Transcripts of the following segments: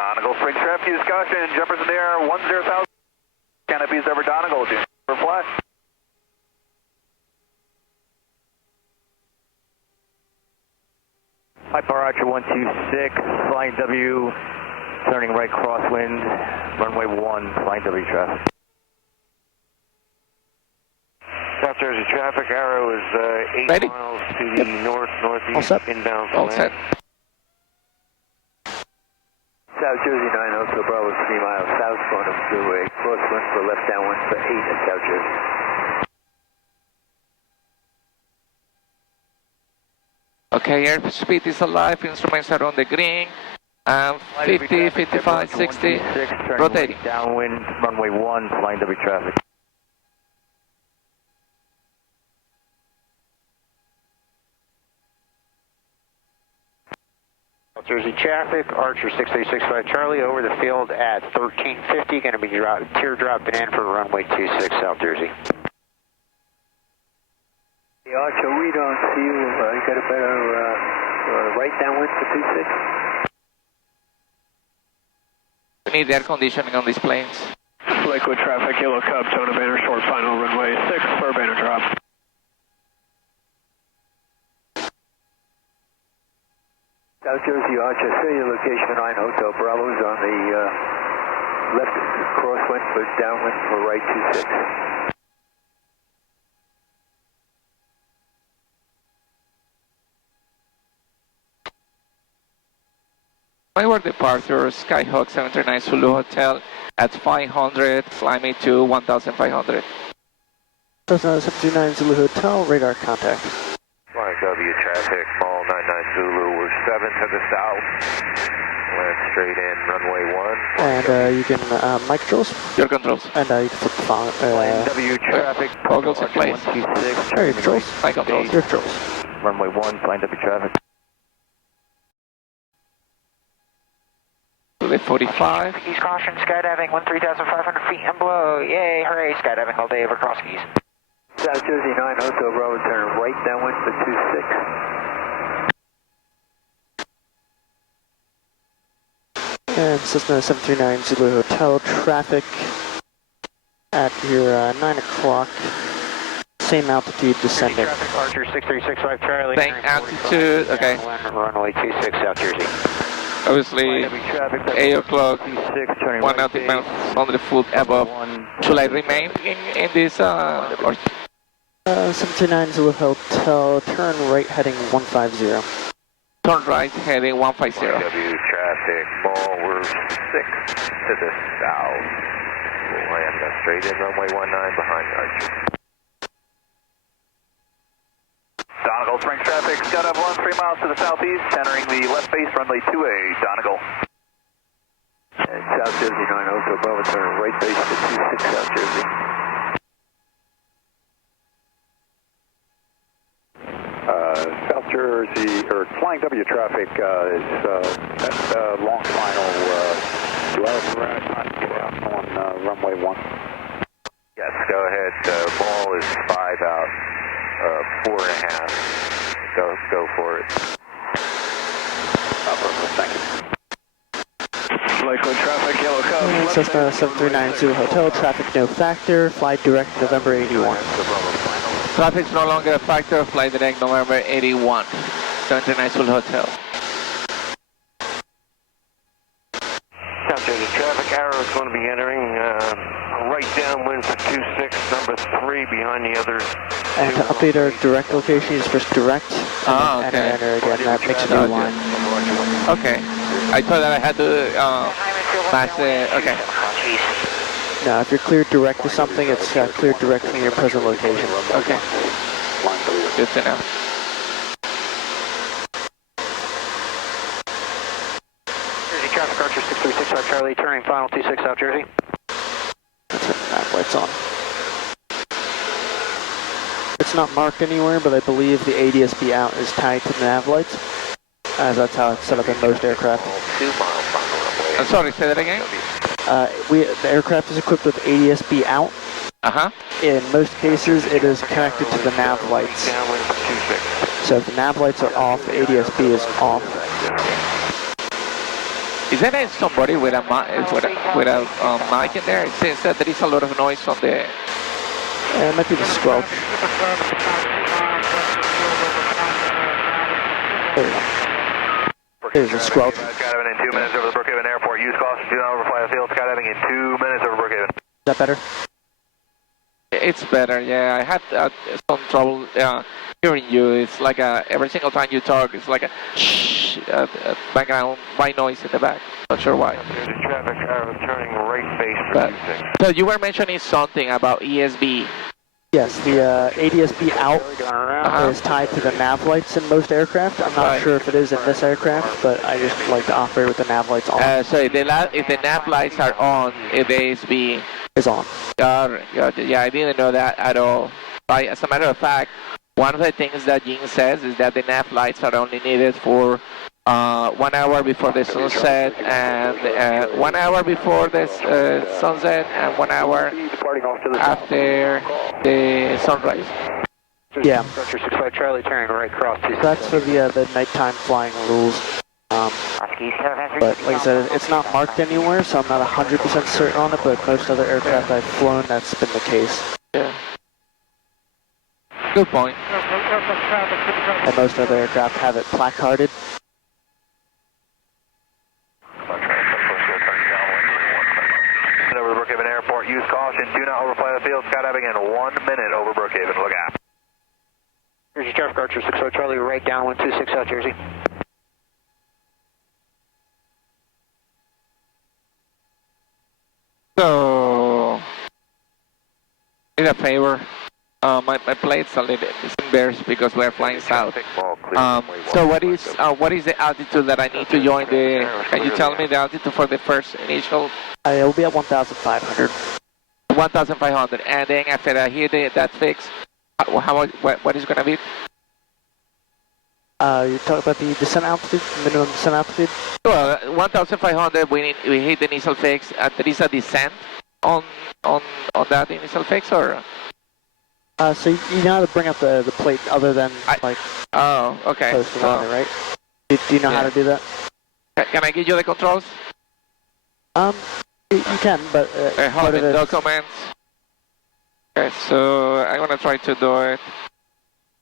Donegal, spring trap, use caution, jumpers in the air, 10,000. Canopies over Donegal, do for flash. IFR Archer 126, flying W, turning right crosswind, runway 1, flying W traffic. South Jersey traffic, arrow is 8 Ready? miles to the northeast inbound. All set. South Jersey 9 Hotel Bravo 3 miles southbound of Runway, crosswind for left downwind for 8 at South Jersey. Okay, airspeed is alive, instruments are on the green. 50, 55, 60, rotating. Downwind, runway 1, flying W traffic. South Jersey traffic, Archer 6365 Charlie over the field at 1350, going to be teardropping in for runway 26 South Jersey. The Archer, we don't see you. You got a better right downwind for 26? We need air conditioning on these planes. Lakewood traffic, yellow cub, tone of banner, short final, runway 6 for banner drop. South Jersey Archer, say your location 9 Hotel Bravo is on the left crosswind for downwind for right 26. Forward departure, Skyhawk 739 Zulu Hotel at 500, fly me to 1500. Cessna 739 Zulu Hotel, radar contact. Flying W traffic, mall 99 Zulu, we're 7 to the south. Land straight in, runway 1. And you can mic controls. Your controls. And you can flip the phone. Flying W traffic, Goggles in place. 126, Your controls. My controls. Your controls. runway 1, flying W traffic. To the 45. Keys caution, skydiving 13,500 feet and below. Yay, hooray, skydiving all day over cross keys. South Jersey 9 Hotel Bravo, turn right downwind for 26. And Cessna 739 Zulu Hotel, traffic at your 9 o'clock. Same altitude descending. Traffic, Archer 6365 Charlie. Same altitude, okay. Runway 26 South Jersey. Obviously, 8 o'clock, 1 nautical miles on the foot above. Should I remain in this, or 739 Zulu Hotel, turn right heading 150. turn right heading 150? W traffic, ball, we're 6 to the south. We'll land straight in runway 19 behind Archer. Donegal, spring traffic, skydive 1, 3 miles to the southeast, entering the left base, runway 2A, Donegal. And South Jersey 9 Hotel Bravo, turn right base to 26 South Jersey. South Jersey, or flying W traffic is long final. Do I have on runway 1? Yes, go ahead. Ball is 5 out, 4.5. Go for it. Thank you. Lakewood traffic, yellow cub. Cessna 739 Zulu Hotel, traffic no factor, flight direct November 81. Traffic's no longer a factor, flight direct November 81. 79 Zulu Hotel. South Jersey traffic, arrow is going to be entering right downwind for 26, number 3 behind the others. And to update our direct location, you just press direct, and okay. enter again, that makes a new line. Okay. I thought that I had to pass the, okay. No, if you're cleared direct to something, it's cleared direct from your present location. Okay. Good to know. Jersey traffic, Archer 6365 Charlie, turning final 26 South Jersey. That's it, nav light's on. It's not marked anywhere, but I believe the ADS-B out is tied to the nav lights, as that's how it's set up in most aircraft. 2 mile final runway. I'm sorry, say that again? The aircraft is equipped with ADS-B out. Uh-huh. In most cases, it is connected to the nav lights. Downwind for 26. So if the nav lights are off, the ADS-B is off. Isn't it somebody with a mic in there? It seems that there is a lot of noise on the... It might be the squelch. There we go. There's the squelch. Skydiving in 2 minutes over the Brookhaven Airport. Use caution, do not overfly the field. Skydiving in 2 minutes over Brookhaven. Is that better? It's better, yeah. I had some trouble hearing you. It's like every single time you talk, it's like a shh, background white noise in the back. Not sure why. There's traffic turning right base for But, 26. so you were mentioning something about ESB. Yes, the ADSB out is tied to the nav lights in most aircraft. I'm not sure if it is in this aircraft, but I just like to operate with the nav lights on. So if the nav lights are on, if the ASB is on. Yeah, I didn't know that at all. But as a matter of fact, one of the things that Jing says is that the nav lights are only needed for 1 hour before the sunset, and 1 hour before the sunset, and 1 hour after the sunrise. Yeah. Structure 65 Charlie turning right cross 26. That's for the nighttime flying rules. But like I said, it's not marked anywhere, so I'm not 100% certain on it, but most other aircraft I've flown, that's been the case. Yeah. Good point. And most other aircraft have it placarded. Over the Brookhaven Airport, use caution, do not overfly the field. Skydiving in 1 minute over Brookhaven. Look out. Jersey traffic Archer 60 Charlie right down 126 South Jersey. So, need a favor. My plate's a little bit embarrassed because we're flying south. So what is the altitude that I need to join the? Can you tell me the altitude for the first initial? It will be at 1,500. 1,500, and then after I hear that fix, how much? What is gonna be? You talk about the descent altitude, minimum descent altitude? Well, 1,500. We hit the initial fix. There is a descent on that initial fix, or? So you know how to bring up the plate other than like okay. posting on it, right? Do you know how to do that? Can I give you the controls? You can, but hold on, documents. Okay, so I'm gonna try to do it.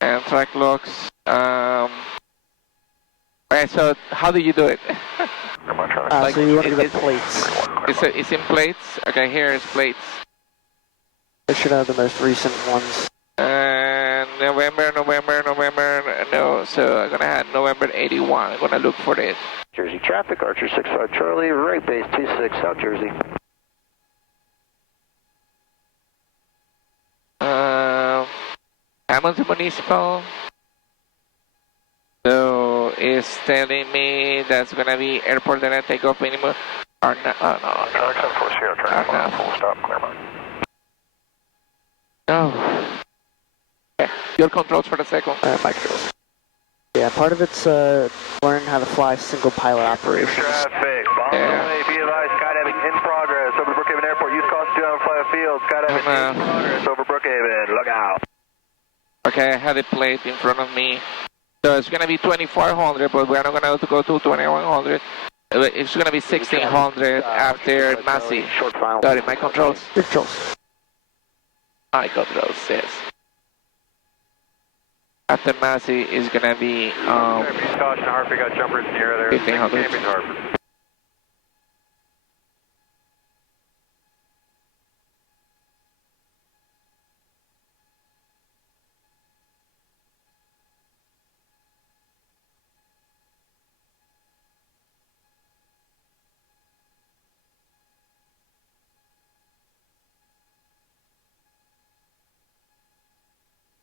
And track logs. Okay, so how do you do it? So you want to do the plates. It's in plates. Okay, here is plates. It should have the most recent ones. November, no, so I'm gonna have November 81, I'm gonna look for it. Jersey traffic, Archer 65 Charlie, right base 26 South Jersey. Hamilton Municipal. So it's telling me that's gonna be airport that I take off minimum. Or no, full stop, Claremont. No. Okay. Your controls for the second. My controls. Yeah, part of it's learning how to fly single pilot operations. Traffic, Bombay, be advised, skydiving in progress over Brookhaven Airport. Use caution, do not overfly the field. Skydiving in progress over Brookhaven. Look out. Okay, I have a plate in front of me. So it's going to be 2,400, but we're not going to go to 2,100. It's going to be 1,600 after Massey. Sorry, my controls. Controls. My controls, yes. After Massey is going to be Caution, Harper got jumpers near there. 1,500.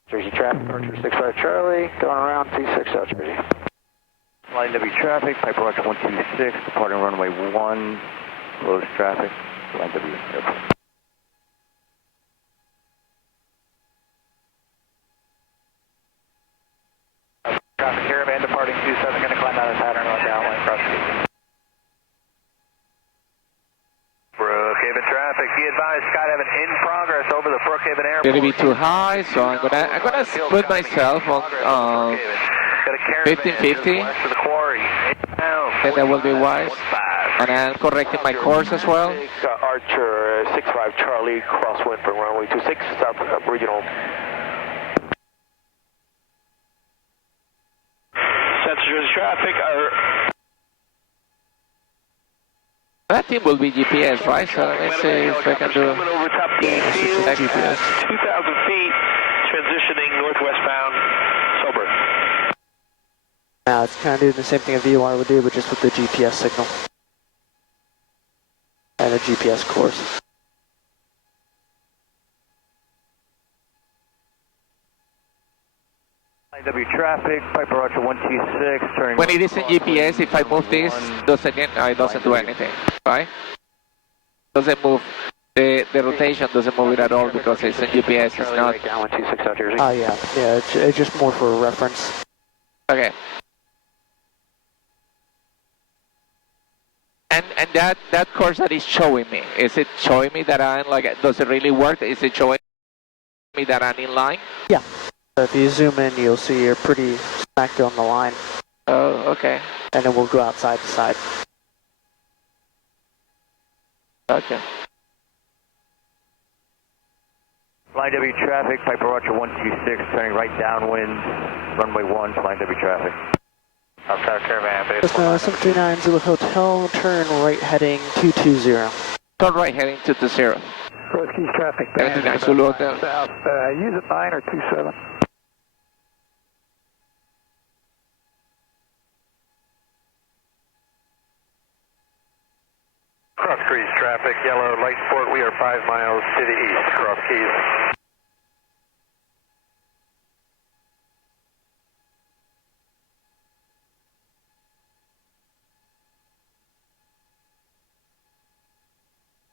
Jersey traffic, Archer 65 Charlie, going around 26 South Jersey. Line W traffic, Piper Archer 126, departing runway 1, close traffic, Line W airport. Traffic caravan departing 27, going to climb out of pattern on downwind cross the Brookhaven traffic, be advised, skydiving in progress over the Brookhaven Airport. going to be too high, so I'm gonna put myself on 1550. West of the quarry. And that will be wise. And I'm correcting my course as well. Archer 65 Charlie, crosswind for runway 26, south regional. Central traffic. That thing will be GPS, right? So let me see if I can do over top the field at 2,000 feet, transitioning northwestbound, sober. Now it's kind of doing the same thing a V1 would do, but just with the GPS signal. And a GPS course. W traffic, Piper Archer 126, turning. when it is in GPS, if I move this, doesn't do anything, right? Doesn't move, the rotation doesn't move it at all because it's in GPS, it's not. Oh yeah, it's just more for a reference. Okay. And that course that is showing me, is it showing me that I'm like, does it really work? Is it showing me that I'm in line? Yeah. So if you zoom in, you'll see you're pretty smacked on the line. Oh, okay. And then we'll go outside to side. Gotcha. Flying W traffic, Piper Archer 126, turning right downwind, runway 1, flying W traffic. South Caravan, Cessna 739 Zulu Hotel, turn right heading 220. Turn right heading 220. Cross Keys traffic. Zulu Hotel. South, use it 9 or 27. Cross Keys traffic, yellow light sport, we are 5 miles to the east, Cross Keys.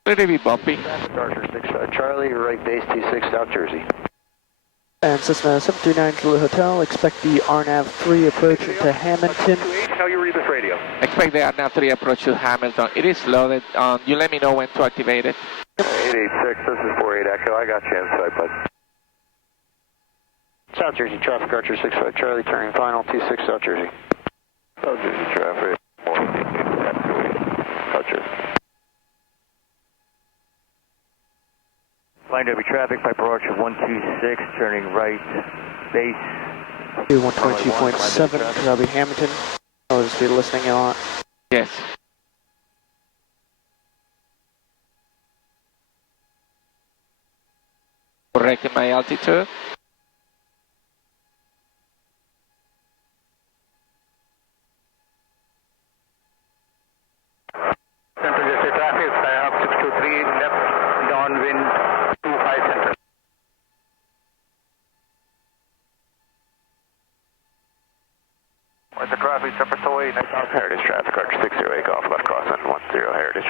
Pretty be bumpy. Archer 65 Charlie, right base 26, South Jersey. And Cessna 739 Zulu Hotel, expect the RNAV 3 approach to Hamilton. How you read this radio? Expect the RNAV 3 approach to Hamilton. It is loaded. You let me know when to activate it. 886, this is 48 Echo, I got you inside, bud. South Jersey traffic, Archer 65 Charlie, turning final 26, South Jersey. South Jersey traffic, South Jersey. Flying W traffic, Piper Archer 126, turning right, base. Do 122.7, because that'll be Hamilton. I'll just be listening a lot. Yes. Correcting my altitude. Central Jersey traffic, up 623, left downwind 25 center. With the traffic, September 28, next out. Heritage traffic, Archer 608, golf left crossing 10 Heritage.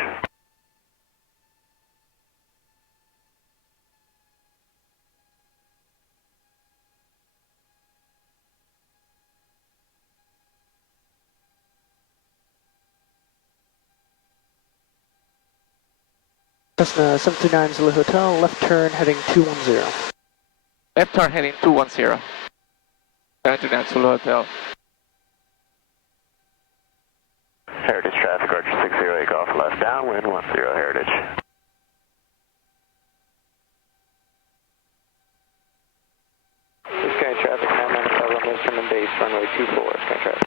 Cessna 739 Zulu Hotel, left turn heading 210. Left turn heading 210. 729 Zulu Hotel. Heritage traffic, Archer 608, golf left downwind 10 Heritage. Sky traffic, 995, runway 7 base, runway 24, Sky traffic.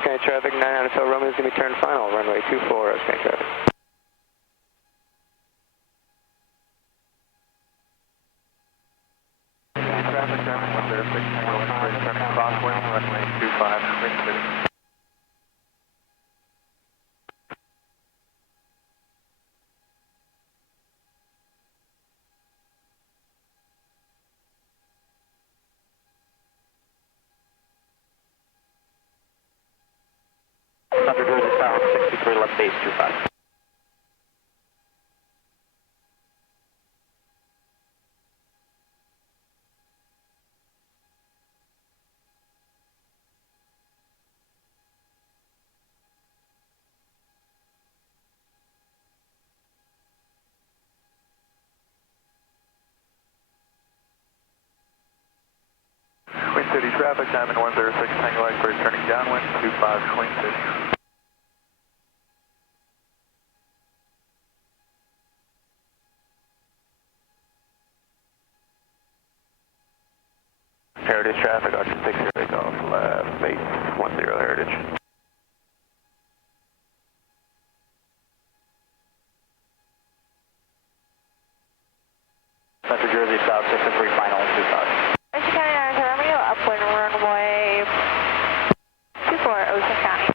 Sky traffic, 995, runway is going to be turned final, runway 24, Sky traffic. Traffic, turning 106, turning crosswind, runway 25, wind 6. Central Jersey Tower 63, left base 25. City traffic, Diamond 106, Tango X-ray turning downwind, 25 Queen City. Heritage traffic, Archer 60 takeoff, left base 10 Heritage. Central Jersey, South 63, final 25. Ocean County, Narita Romeo, upwind runway 24, Ocean County.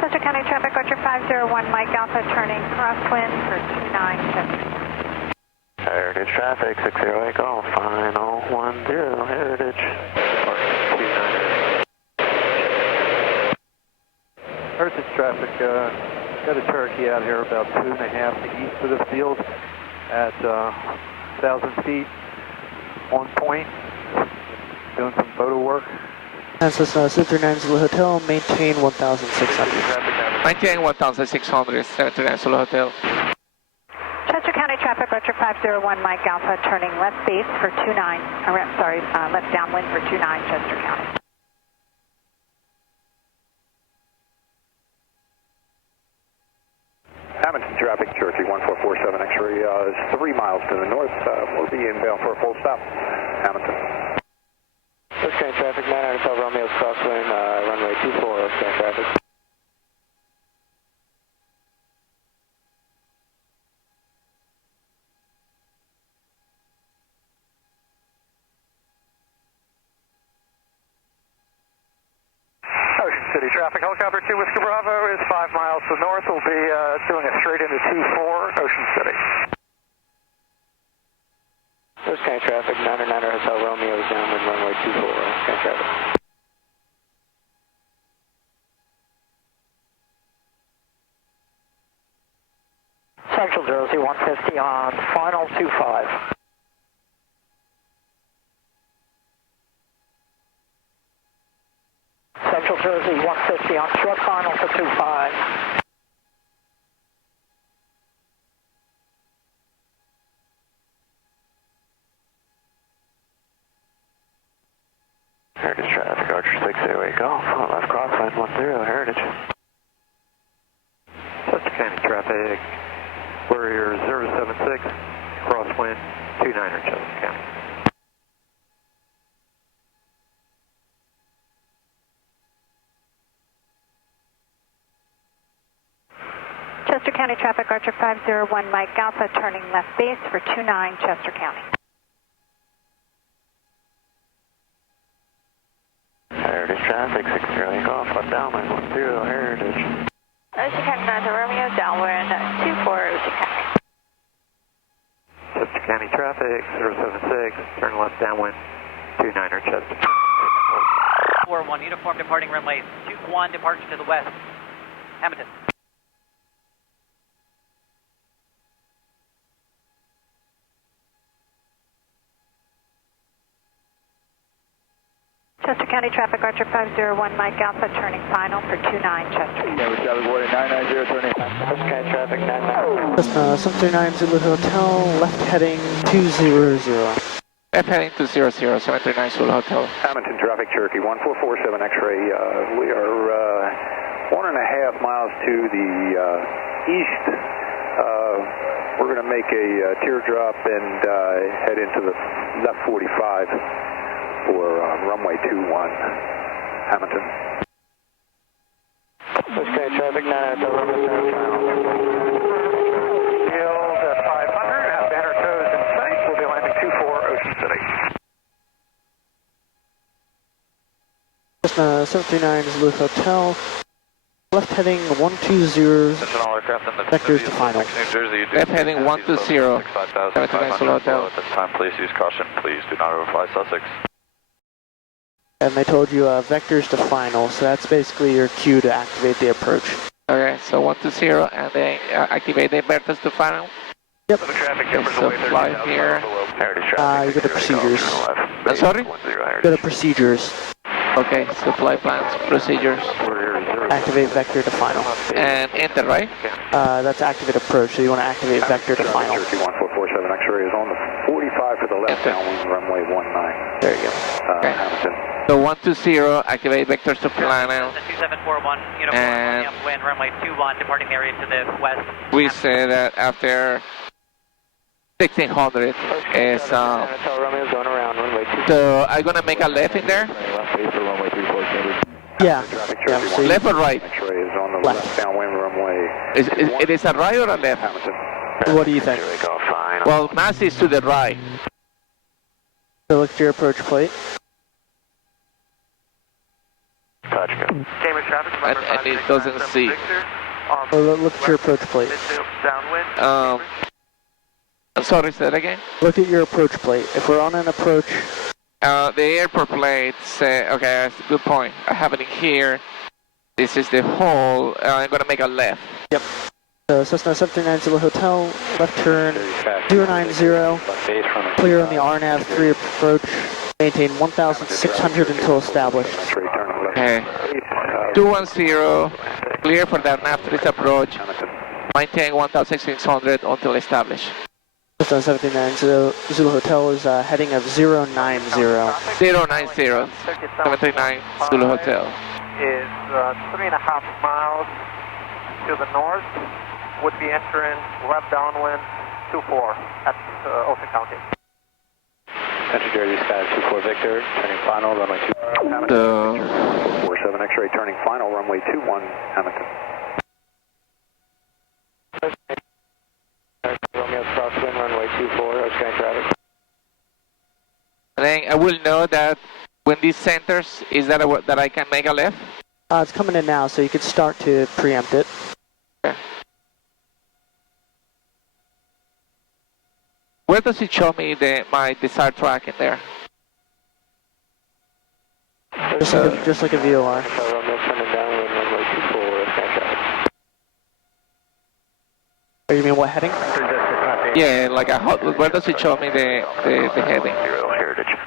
Chester County traffic, Archer 501, Mike Alpha, turning crosswind for 29 Chester. Heritage traffic, 608 Golf, final 10 Heritage. Heritage traffic, got a Cherokee out here about 2.5 east of the field at 1,000 feet on point, doing some photo work. And so 739 Zulu Hotel, maintain 1,600. Maintain 1,600, 739 Zulu Hotel. Chester County traffic, Archer 501, Mike Alpha, turning left base for 29, left downwind for 29 Chester County. Hamilton traffic, Cherokee 1447 X-ray is 3 miles to the north. We'll be inbound for a full stop. Hamilton. Chester County traffic, 9 Hotel Romeo's crosswind, runway 24, Chester County traffic. Ocean City traffic, helicopter 2 Whiskey Bravo is 5 miles to the north. We'll be doing it straight into 24 Ocean City. Chester County traffic, 9 Hotel Romeo's downwind, runway 24, Chester County traffic. Central Jersey 150 on final 25. Central Jersey 150 on short final for 25. Heritage traffic, Archer 608 Golf, left crosswind 10 Heritage. Chester County traffic, Warrior 076, crosswind 29 Chester County. Chester County traffic, Archer 501, Mike Alpha, turning left base for 29 Chester County. Heritage traffic, 608 Golf, left downwind 10 Heritage. Ocean County Narita Romeo, downwind 24 Ocean County. Chester County traffic, 076, turn left downwind, 29 Chester. 4-1, uniform departing runway 21, departure to the west. Hamilton. Chester County traffic, Archer 501, Mike Alpha, turning final for 29 Chester. Yeah, we Charlie Warrior 990, turning. Chester County traffic, 99. Cessna 739 Zulu Hotel, left heading 200. Left heading to 00, 739 Zulu Hotel. Hamilton traffic, Cherokee 1447 X-ray. We are 1.5 miles to the east. We're going to make a teardrop and head into the left 45 for runway 21, Hamilton. Chester County traffic, 9 Hotel Romeo's downwind. Field at 500, have banner toes in sight. We'll be landing 24 Ocean City. Cessna 739 Zulu Hotel, left heading 120, vectors to final. Left heading 120, 739 Zulu Hotel. At this time, please use caution. Please do not overfly Sussex. And they told you vectors to final, so that's basically your cue to activate the approach. Okay, so 120 and then activate the inverters to final. Yep. So fly here. You go to procedures. I'm sorry? Go to procedures. Okay, so flight plans, procedures. Activate vector to final. And enter, right? That's activate approach, so you want to activate vector to final. 1447 X-ray is on the 45 for the left downwind runway 19. There you go. Okay. Hamilton. So 120, activate vectors to final. 2741, uniform, And upwind, runway 21, departing the area to the west. we say that after 1600 is, so I'm gonna make a left in there? Yeah. So Left or right? X-ray is on the Left. left downwind runway. It is a right or a left? Hamilton. what do you think? Well, mass is to the right. So look at your approach plate. And it doesn't see. Look at your approach plate. I'm sorry, say that again? Look at your approach plate. If we're on an approach, The airport plate say, okay, that's a good point. I have it in here. This is the hole. I'm gonna make a left. yep. So Cessna 7390 Hotel, left turn 090, clear on the RNAV 3 approach, maintain 1,600 until established. Okay. 210, clear for the RNAV 3 approach, maintain 1,600 until established. Cessna 7390 Zulu Hotel is heading of 090. 090, 739 Zulu Hotel. Is 3.5 miles to the north. Would be entering left downwind 24 at Ocean County. Central Jersey Sky 24 Victor, turning final, runway 21. So, 47 X-ray, turning final, runway 21, Hamilton. Romeo crosswind, runway 24, Ocean traffic. and then I will know that when this centers, is that that I can make a left? It's coming in now, so you could start to preempt it. Okay. Where does it show me my desired track in there? Just like a VOR. Or you mean what heading? Yeah, like where does it show me the heading?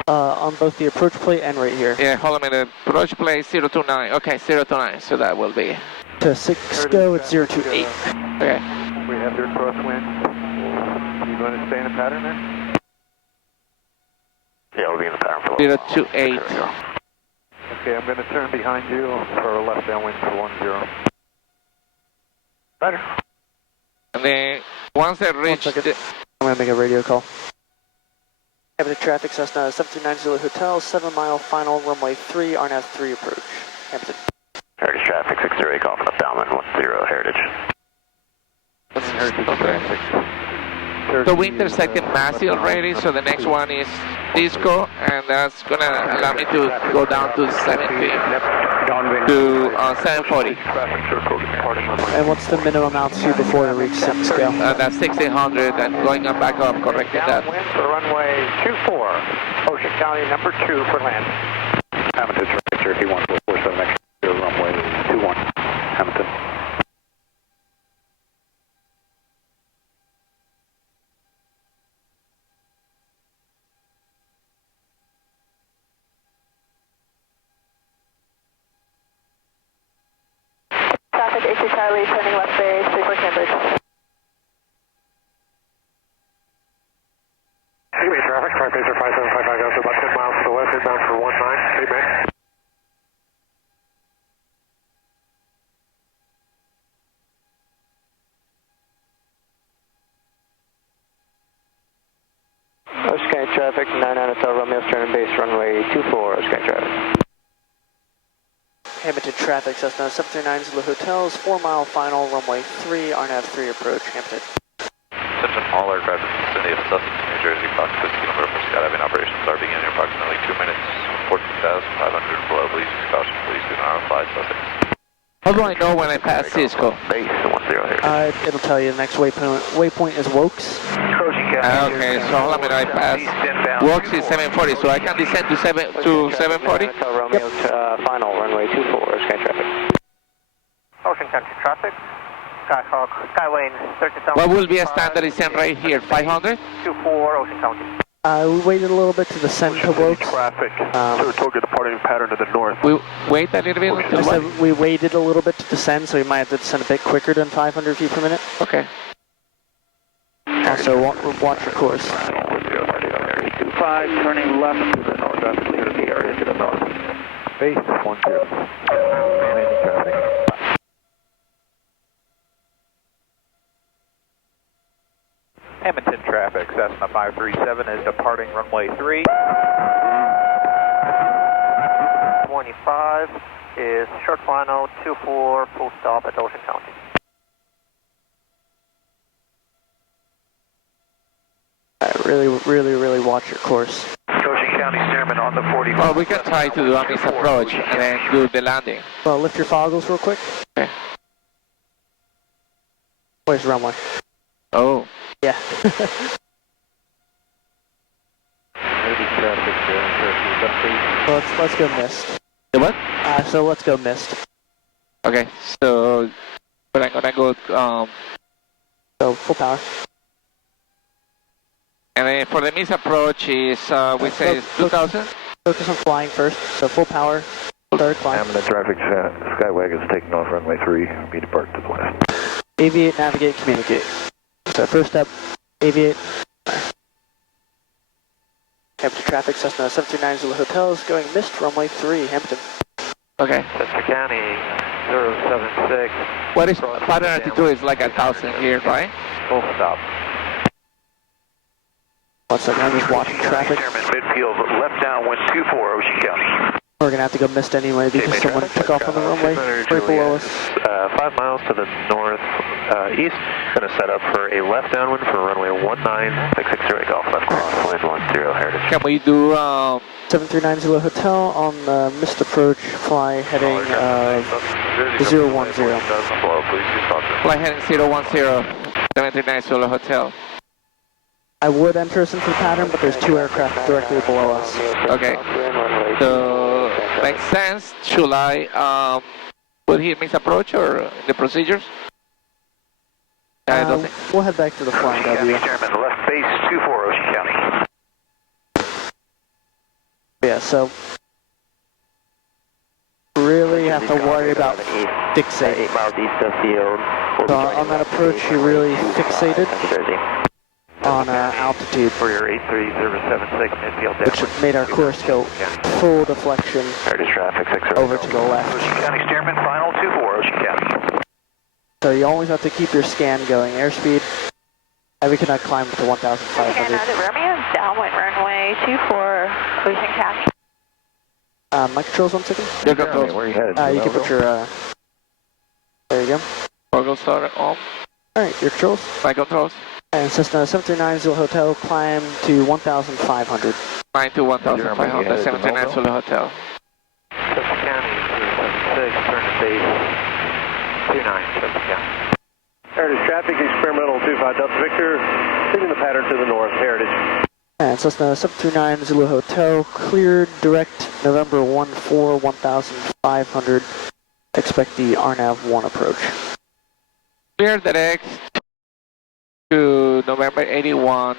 On both the approach plate and right here. Yeah, hold on a minute. Approach plate 029. Okay, 029. So that will be. To 6 go, it's 028. Okay. We have your crosswind. You going to stay in a pattern there? Yeah, we'll be in the pattern for 028. Okay, I'm going to turn behind you for a left downwind for 10. Better. And then once I reach the, I'm going to make a radio call. Hampton traffic, Cessna 7390 Hotel, 7 mile final, runway 3, RNAV 3 approach. Hampton. Heritage traffic, 608, call from the downwind, 10, Heritage. so we intersected Massey already, so the next one is Disco, and that's gonna allow me to go down to 70 to 740. And what's the minimum altitude before you reach 6 go? That's 1600, and going up back up, correcting that. Downwind for runway 24, Ocean County number 2 for land. Hamilton, Cherokee 1447, X, runway 21, Hamilton. Traffic, AC Charlie, turning left base, 34 Cambridge. Hey, traffic, 5 Pacer 5755 goes about 10 miles to the west, inbound for 19. Hey, man. Ocean County traffic, 99 Hotel Romeo's turning base, runway 24, Ocean County traffic. Hamilton traffic, Cessna 739 Hotel, 4 mile final, runway 3, RNAV 3 approach, Hampton. Attention all aircraft in the vicinity of Sussex, New Jersey, Fox 50 km for skydiving operations are beginning in approximately 2 minutes, 14,500 below. Please use caution. Please do not fly Sussex. How do I know when I pass Cisco? Base 10 here. It'll tell you the next waypoint is Wokes. Okay, so hold on a minute, I pass. Works is 740, so I can descend to 740? Romeo final, runway 24, Ocean County traffic. Ocean County traffic, Skyhawk, Skyway 13,000. What will be a standard descent right here? 500? 24 Ocean County. We waited a little bit to descend to Wilkes. Traffic. Saratoga departing pattern to the north. We wait a little bit until I said we waited a little bit to descend, so we might have to descend a bit quicker than 500 feet per minute. Okay. Also, watch your course. 25, turning left to the north. That's clear the area to the north. Base 10. Landing traffic. Edmonton traffic, Cessna 537 is departing runway 3. 25 is short final 24, full stop at Ocean County. Really watch your course. Ocean County Steerman on the 45. Well, we can try to do a missed approach and then do the landing. Well, lift your foggles real quick. Okay. Where's the runway? Oh. Yeah. Well, let's go missed. The what? So let's go missed. Okay, so but I'm gonna go So full power. and then for the missed approach is we say 2000? Focus on flying first. So full power. Start climb. Ammonite traffic, Skywagon's taking off runway 3. We depart to the west. Aviate, navigate, communicate. So first step, aviate. Hampton traffic, Cessna 739 Zulu Hotel is going missed, runway 3, Hampton. Okay. Chester County 076. What is pattern altitude is like 1,000 here, right? Full stop. 1 second, I'm just watching traffic. Midfield, left downwind 24 Ocean County. We're going to have to go missed anyway because someone took off on the runway right below us. 5 miles to the north east. Going to set up for a left downwind for runway 19660 Golf left cross, wind 10 Heritage. Can we do 739 Zulu Hotel on the missed approach, fly heading 010. flight heading 010, 739 Solo Hotel? I would enter us into the pattern, but there's 2 aircraft directly below us. Okay. So makes sense. Should I put here missed approach or the procedures? Yeah, it doesn't. We'll head back to the flying W. Left base 24 Ocean County. Yeah, so really have to worry about fixating. 8 miles east of field. So on that approach, you're really fixated on altitude, For your 8376 midfield which made our course go full deflection Heritage traffic 60 over to the left. Ocean County Steerman, final 24 Ocean County. So you always have to keep your scan going. Airspeed, and we cannot climb to 1,500. Romeo, downwind runway 24 Ocean County. My controls, 1 second. Your controls. Where are you headed? You can put your, there you go. Toggle start on. Alright, your controls. My controls. And Cessna 739 Zulu Hotel, climb to 1,500. 9 to 1,500, 739 Solo Hotel. Chester County 076, turn to base 29 Chester County. Heritage traffic, experimental 25 Delta Victor, taking the pattern to the north, Heritage. And Cessna 739 Zulu Hotel, cleared direct November 14, 1,500. Expect the RNAV 1 approach. Clear direct to November 81,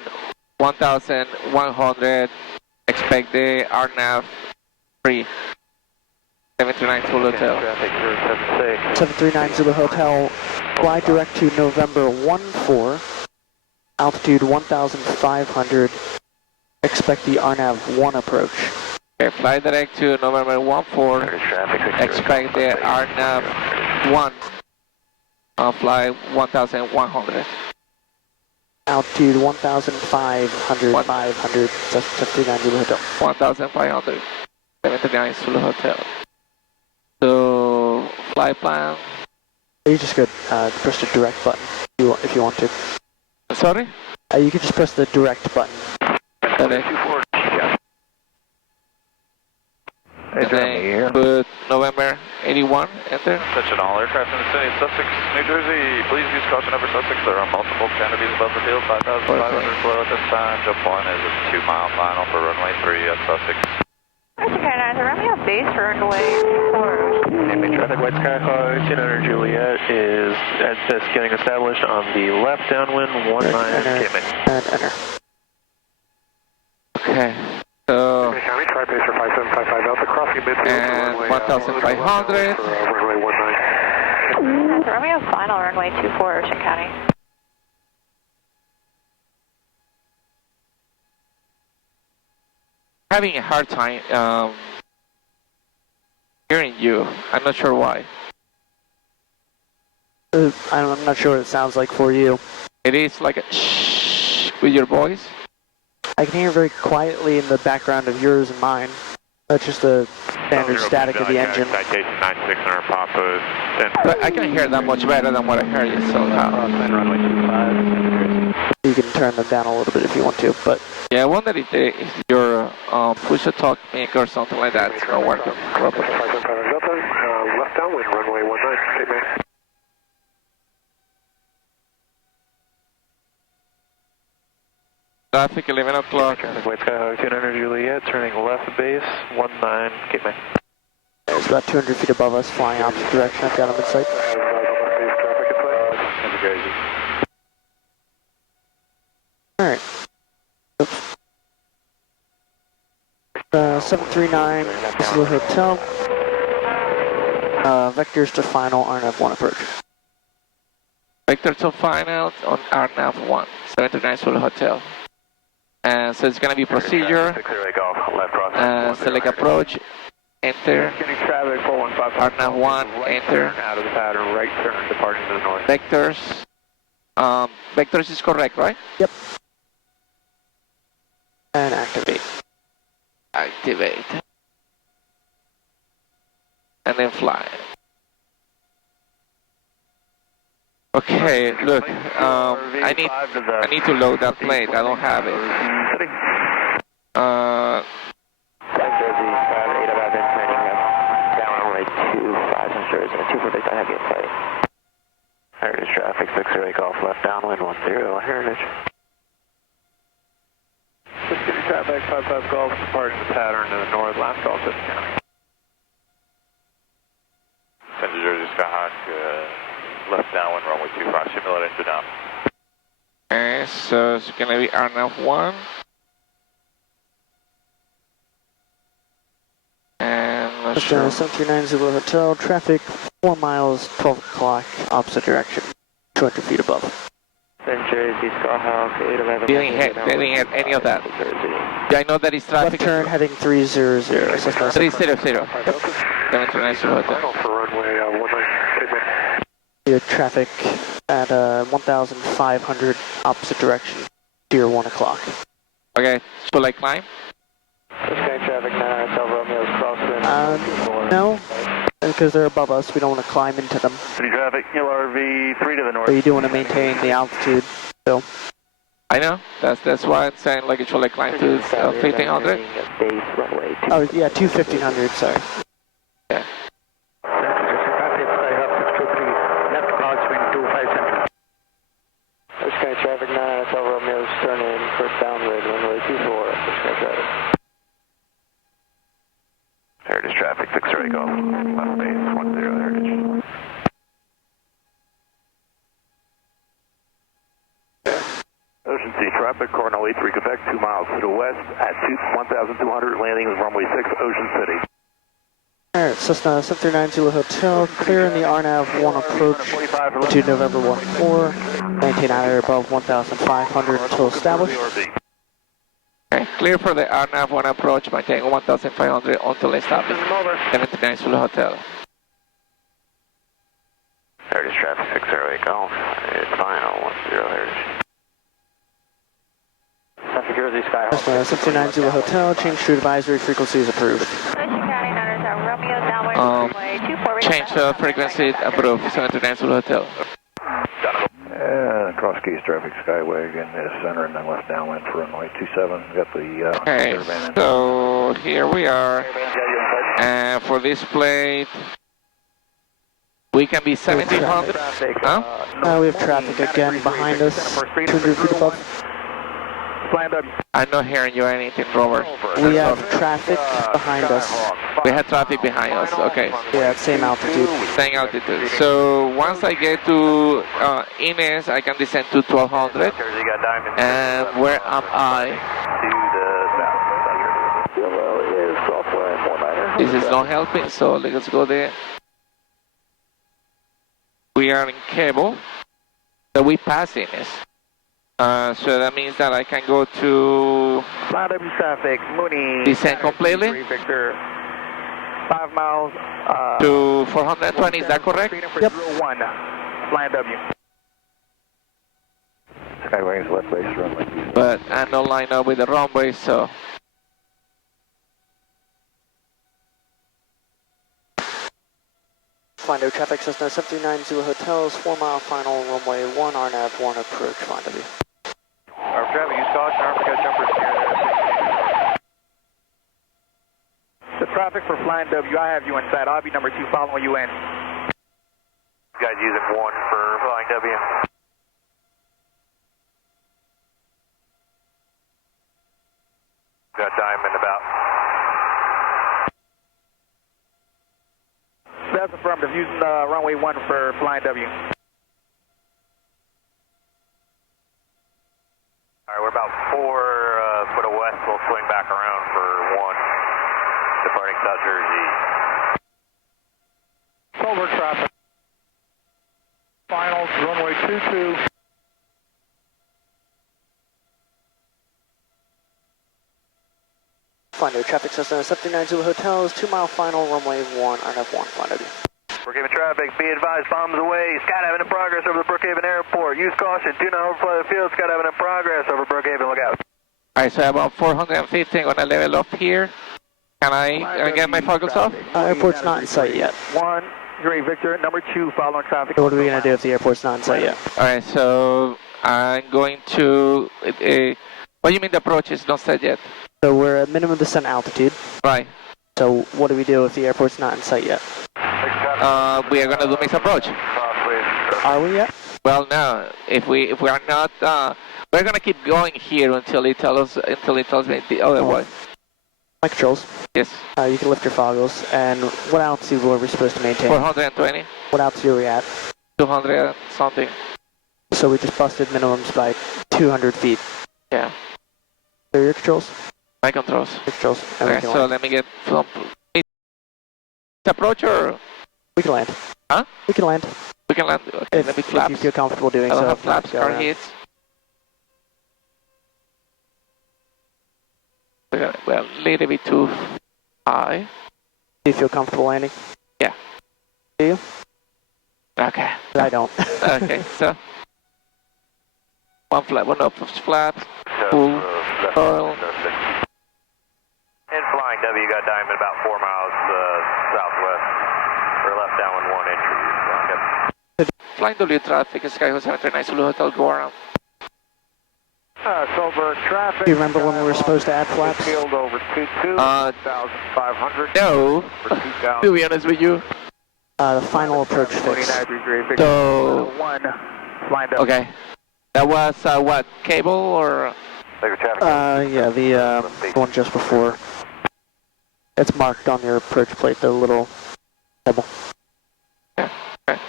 1,100. Expect the RNAV 3. 739 Zulu Hotel. Traffic 076. 739 Zulu Hotel, fly direct to November 14, altitude 1,500. Expect the RNAV 1 approach. Okay, fly direct to November 14. Expect the RNAV 1. Fly 1,100. Altitude 1,500, 500, 739 Zulu Hotel. 1,500. 739 Zulu Hotel. So, fly plan. You just go press the direct button if you want to. Sorry? You can just press the direct button. Direct. And then put November 81, enter. Attention all aircraft in the vicinity of Sussex, New Jersey. Please use caution over Sussex. There are multiple canopies above the field. 5,500 below at this time. Jump 1 is a 2-mile final for runway 3 at Sussex. Ocean County, Romeo, base runway 4. Enemy Traffic White Skyhawk 200 Juliet is just getting established on the left downwind 19 Cayman. And enter. Okay. So, County, try pace for 5755 Delta, crossing midfield and for runway 1,500. runway 19. Romeo final, runway 24, Ocean County. Having a hard time hearing you. I'm not sure why. I'm not sure what it sounds like for you. It is like a shh with your voice. I can hear very quietly in the background of yours and mine. That's just the standard static of the engine. Citation 9600 Papa. But I can hear that much better than what I heard you somehow. Runway 25. You can turn them down a little bit if you want to, but... Yeah, I wonder if your push-to-talk mic or something like that is not working properly. Left downwind, runway 19, Cayman. Traffic 11 o'clock. Traffic White Skyhawk 200 Juliet, turning left base 19 Cayman. It's about 200 feet above us, flying opposite direction. I've got them in sight. Alright. Oops. 739, this is the hotel. Vectors to final RNAV 1 approach. Vector to final on RNAV 1, 739 Sulu Hotel. And so it's going to be procedure, select approach, enter, RNAV 1, enter, Out of the pattern, right turn, departing to the north. vectors. Vectors is correct, right? Yep. And activate. Activate. And then fly. Okay, look, I need to load that plate. I don't have it. Jersey, 8 about then turning down runway 25 in Jersey, 246, I have you in sight. Heritage traffic, 608 Golf, left downwind 10, Heritage. 680 traffic, 55 Golf, departing the pattern to the north, last call, Ocean County. Central Jersey, Skyhawk, left downwind, runway 25, simulate into down. Okay, so it's gonna be RNAV 1. And let's show. 739 Zulu Hotel, traffic 4 miles, 12 o'clock, opposite direction, 200 feet above. Central Jersey, Skyhawk, 811. Didn't have any of that. Yeah, I know that it's traffic. Left turn heading 300. 300. 739 Zulu Hotel. For runway 19, Your traffic at 1,500 opposite direction, near 1 o'clock. Okay, should I climb? Sky traffic 9 Romeo's crosswind. No, because they're above us, we don't want to climb into them. City traffic, LRV 3 to the north. But you do want to maintain the altitude, so. I know, that's why I'm saying like should I climb to 1,500? Base runway 2. Oh yeah, 2,500, sorry. Yeah. Sky traffic 9 Romeo's turn in for downwind runway 24. Sky traffic. Heritage traffic 608 Golf, left base 10 Heritage. Ocean Sea traffic, Cardinal 83 Quebec, 2 miles to the west at 1,200, landing is runway 6, Ocean City. Alright, Cessna 739 Zulu Hotel, clear in the RNAV 1 approach to November 14, maintain area above 1,500 until established. Okay, clear for the RNAV 1 approach, maintain 1,500 until established. 739 Zulu Hotel. Heritage traffic 608 Golf, it's final 10 Heritage. Central Jersey Skyhawk. Cessna 739 Zulu Hotel, change to advisory, frequency is approved. Ocean County, Romeo downwind, runway 24. Change frequency approved, 739 Zulu Hotel. Cross keys traffic, Skywagon is centering and left downwind for runway 27. Got the Okay, so here we are. And for this plate, we can be 1,700. Huh? We have traffic again behind us, 200 feet above. I'm not hearing you anything, Robert. We have traffic behind us. We had traffic behind us, okay. Yeah, same altitude. Same altitude. So once I get to Ines, I can descend to 1200. And where am I? To the south. Yellow is Southwest 19er. This is not helping, so let's go there. We are in cable, so we pass Ines. So that means that I can go to Flying W traffic, Mooney. descend completely Victor, 5 miles. to 420, is that correct? Yep. 1, Flying W. Skywings left base runway. But I'm not lined up with the runway, so. Flying W traffic, Cessna 739 Zulu Hotels, 4 mile final, runway 1, RNAV 1 approach, Flying W. Our traffic, use caution, Africa jumpers near there. The traffic for Flying W, I have you inside. I'll be number 2 following you in. You guys using 1 for Flying W. Got diamond about. That's affirmative, using runway 1 for Flying W. Alright, we're about 4 foot west. We'll swing back around for 1. Departing South Jersey. Over traffic. Finals, runway 22. Flying W traffic, Cessna 739 Zulu Hotels, 2 mile final, runway 1, RNAV 1, Flying W. Brookhaven traffic, be advised, bombs away. Skydiving in progress over the Brookhaven Airport. Use caution, do not overfly the field. Skydiving in progress over Brookhaven, look out. Alright, so about 450, I'm gonna level up here. Can I get my foggles off? Airport's not in sight yet. 1, Great Victor, number 2 following traffic. So what are we going to do if the airport's not in sight yet? Alright, so I'm going to, what do you mean the approach is not set yet? So we're at minimum descent altitude. Right. So what do we do if the airport's not in sight yet? We are gonna do mixed approach. Are we yet? Well, no. If we are not, we're gonna keep going here until it tells me the otherwise. My controls. Yes. You can lift your foggles. And what altitude were we supposed to maintain? 420. What altitude are we at? 200 something. So we just busted minimums by 200 feet. Yeah. So your controls? My controls. Your controls. And Okay, so let me get some approach or we can land. Huh? We can land. We can land. Okay, If, let me flaps. if you feel comfortable doing I don't so. have flaps, car around. hits. Well, a little bit too high. Do you feel comfortable landing? Yeah. Do you? Okay. I don't. Okay, so one flap, one up flaps, full, oil. And Flying W, got diamond about 4 miles southwest. We're left downwind 1 entry. Flying W traffic, Skyho 739 Zulu Hotel, go around. Sober traffic. Do you remember when we were supposed to add flaps? Field over 22, 1,500. No, to be honest with you. The final approach fix. 29 degree Victor. So, 1, Flying W. okay. That was, what, cable or? Yeah, the one just before. It's marked on your approach plate, the little pebble. Yeah, okay.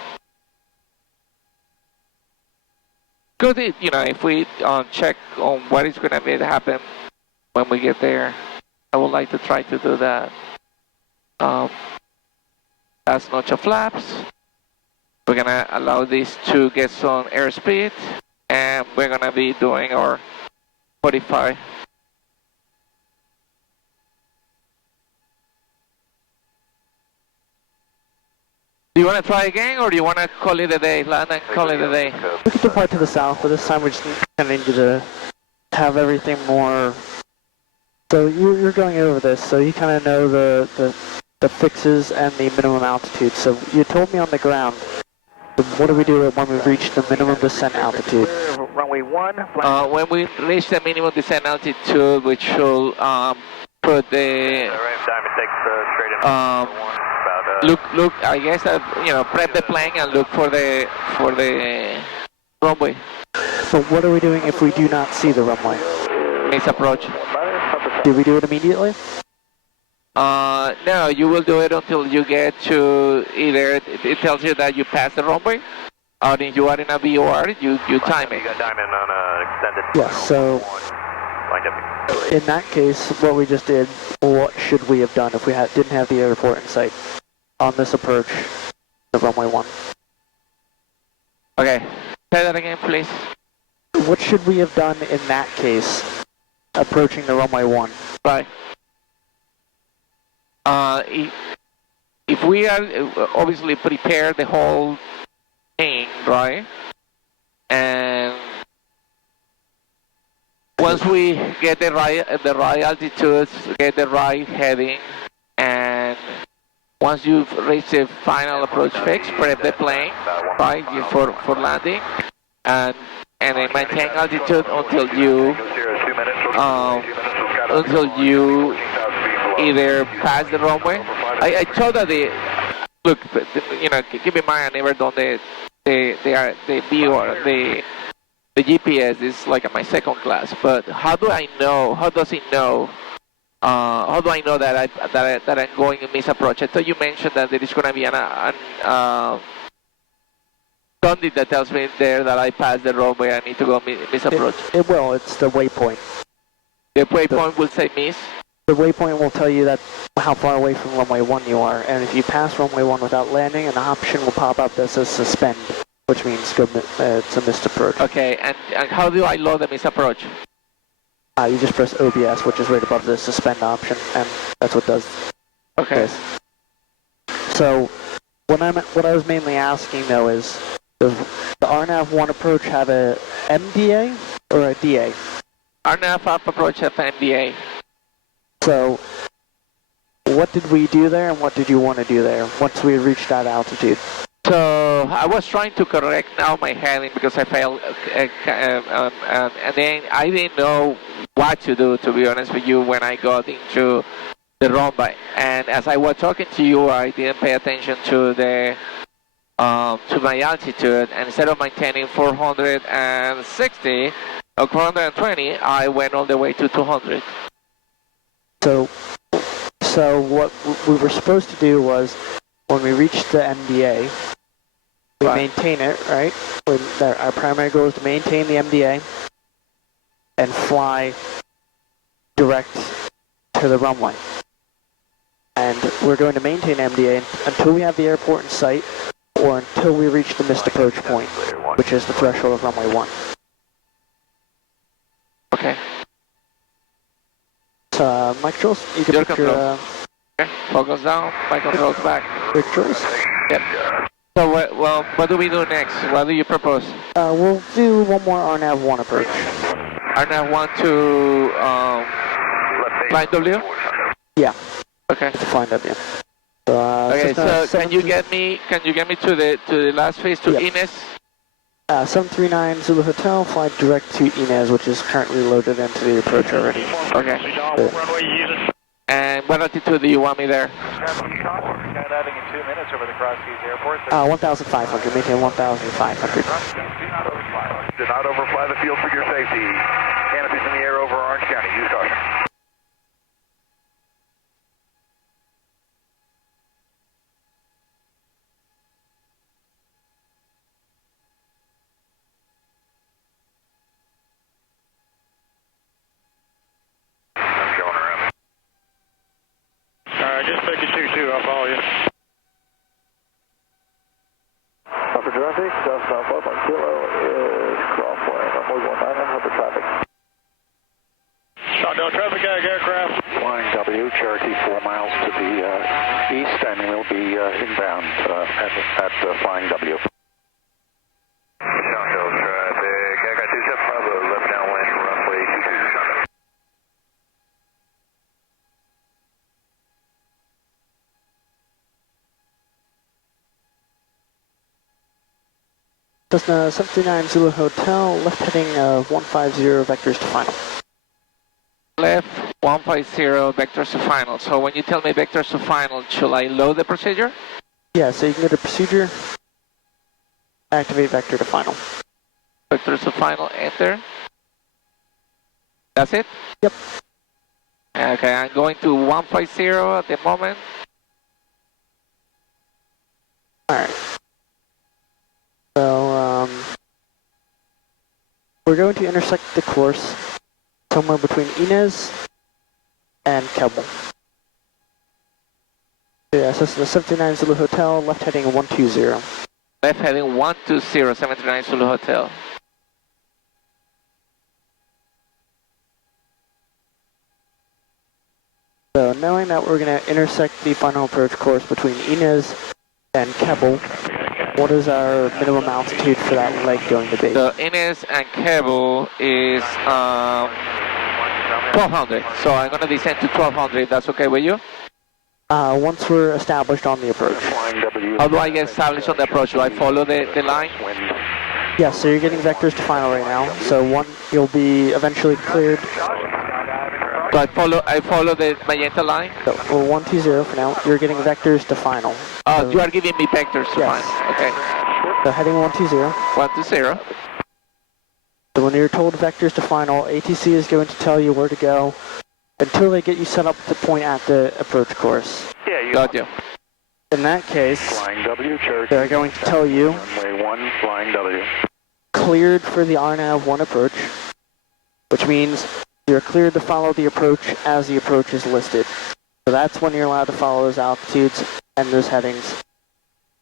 Good, you know, if we check on what is going to be happen when we get there, I would like to try to do that. Last notch of flaps. We're going to allow this to get some airspeed, and we're going to be doing our 45. Do you want to try again, or do you want to call it a day, land and call it a day? We could depart to the south, but this time we just kind of need you to have everything more. So you're going over this, so you kind of know the fixes and the minimum altitude. So you told me on the ground. What do we do when we reach the minimum descent altitude? Runway 1. When we reach the minimum descent altitude, we should put the look. I guess prep the plane and look for the runway. So what are we doing if we do not see the runway? Miss approach. Do we do it immediately? No, you will do it until you get to either, it tells you that you passed the runway, or if you are in a VOR, you time it. You got diamond on extended. Yeah, so in that case, what we just did, what should we have done if we didn't have the airport in sight on this approach, the runway 1? Okay, say that again, please. What should we have done in that case, approaching the runway 1? Right. If we are obviously prepare the whole thing, right? And once we get the right altitudes, get the right heading, and once you've reached the final approach fix, prep the plane, right, for landing, and then maintain altitude until you either pass the runway. I told that look, you know, keep in mind I never done the GPS is like my second class, but how do I know? How does it know? How do I know that I'm going to misapproach? I thought you mentioned that there is going to be something that tells me there that I passed the runway. I need to go misapproach. It will. It's the waypoint. The waypoint will say miss. The waypoint will tell you that how far away from runway 1 you are, and if you pass runway 1 without landing, an option will pop up that says suspend, which means it's a missed approach. Okay, and how do I load the misapproach? You just press OBS, which is right above the suspend option, and that's what does this. So, what I was mainly asking though is, does the RNAV 1 approach have a MDA or a DA? RNAV approach have MDA. So, what did we do there, and what did you want to do there once we reached that altitude? So I was trying to correct now my heading because I failed, and then I didn't know what to do, to be honest with you, when I got into the runway. And as I was talking to you, I didn't pay attention to the to my altitude, and instead of maintaining 460 or 420, I went all the way to 200. So what we were supposed to do was, when we reached the MDA, we maintain it, right? Our primary goal is to maintain the MDA and fly direct to the runway. And we're going to maintain MDA until we have the airport in sight, or until we reach the missed approach point, which is the threshold of runway 1. Okay. Mike Controls, you can put your... Okay, focus down, my controls back. Your choice. Yep. So what do we do next? What do you propose? We'll do one more RNAV 1 approach. RNAV 1 to line W? Yeah. Okay. To find W. Okay, so can you get me to the last phase to Ines? 739 Zulu Hotel, fly direct to Inez, which is currently loaded into the approach already. Okay. And what altitude do you want me there? Skydiving in 2 minutes over the Crosskeys Airport. 1,500, maintain 1,500. Do not overfly the field for your safety. Canopies in the air over Orange County. Use caution. Just 32-2, I'll follow you. Upper traffic, South 5 Kilo is crossway, runway 19, upper traffic. Shotdown traffic, aircraft. Flying W, Cherokee 4 miles to the east, and we'll be inbound at Flying W. Shotdown traffic, aircraft 27 Bravo, left downwind, runway 22. Cessna 739 Zulu Hotel, left heading 150 vectors to final. Left 150 vectors to final. So when you tell me vectors to final, shall I load the procedure? Yeah, so you can go to procedure, activate vector to final. Vectors to final, enter. That's it? Yep. Okay, I'm going to 150 at the moment. Alright. So, we're going to intersect the course somewhere between Inez and Kebble. Yeah, so this is the 79 Zulu Hotel, left heading 120. Left heading 120, 79 Zulu Hotel. So knowing that we're going to intersect the final approach course between Inez and Kebble, what is our minimum altitude for that leg going to be? The Inez and Kebble is 1200, so I'm going to descend to 1200, if that's okay with you? Once we're established on the approach. How do I get established on the approach? Do I follow the line? Yeah, so you're getting vectors to final right now. So you'll be eventually cleared. So I follow the magenta line? So, well, 120 for now. You're getting vectors to final. Oh, so, you are giving me vectors to yes. final. Okay. So heading 120. 120. So when you're told vectors to final, ATC is going to tell you where to go until they get you set up to point at the approach course. Yeah, you got you. In that case, Flying W, Cherokee. They're going to tell you Runway 1, flying W. Cleared for the RNAV 1 approach, which means you're cleared to follow the approach as the approach is listed. So that's when you're allowed to follow those altitudes and those headings.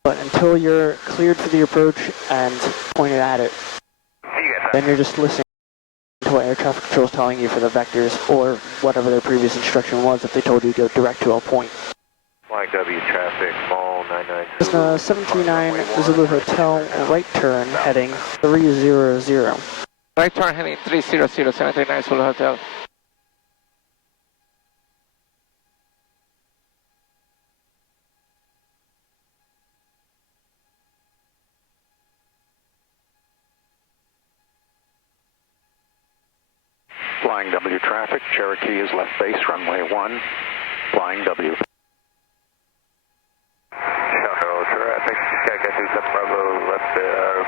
But until you're cleared for the approach and pointed at it, then you're just listening to what air traffic control is telling you for the vectors or whatever their previous instruction was if they told you to go direct to a point. Flying W traffic, mall 99. Cessna 739 Zulu Hotel, right turn heading 300. Right turn heading 300, 739 Zulu Hotel. Flying W traffic, Cherokee is left base, runway 1, flying W. Shadow traffic, Kaka 27 Bravo, left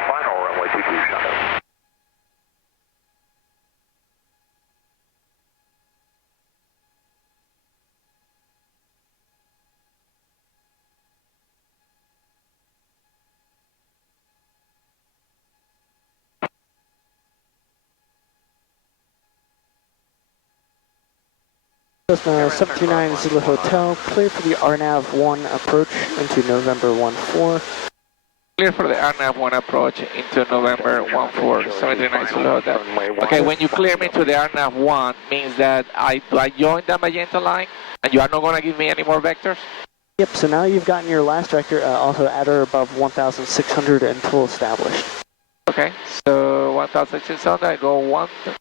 final runway 22, Shadow. Cessna 739 Zulu Hotel, clear for the RNAV 1 approach into November 14. Clear for the RNAV 1 approach into November 14, 739 Zulu Hotel. Okay, when you clear me to the RNAV 1, means that I join the magenta line and you are not going to give me any more vectors? Yep, so now you've gotten your last vector also at or above 1,600 until established. Okay, so 1,600, I go 1, a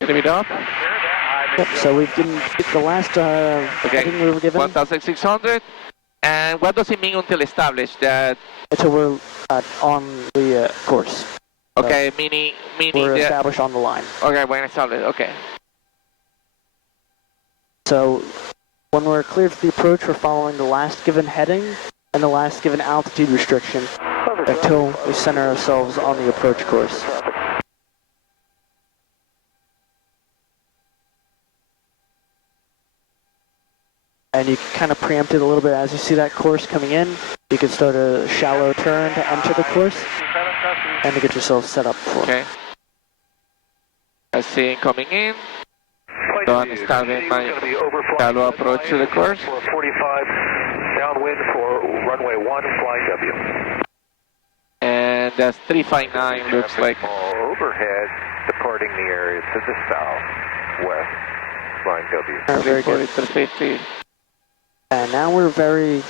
little bit up. Yep, so we've given the last heading we were given. 1,600. And what does it mean until established? That until we're on the course. Okay, meaning we're established on the line. Okay, we're established. Okay. So when we're cleared for the approach, we're following the last given heading and the last given altitude restriction until we center ourselves on the approach course. And you can kind of preempt it a little bit as you see that course coming in. You can start a shallow turn to enter the course and to get yourself set up for it. Okay. I see it coming in. So I'm starting my shallow approach to the course. 45 downwind for runway 1, flying W. And that's 359 looks like. Overhead, departing the area to the southwest, flying W. Very good. 350. And now we're very,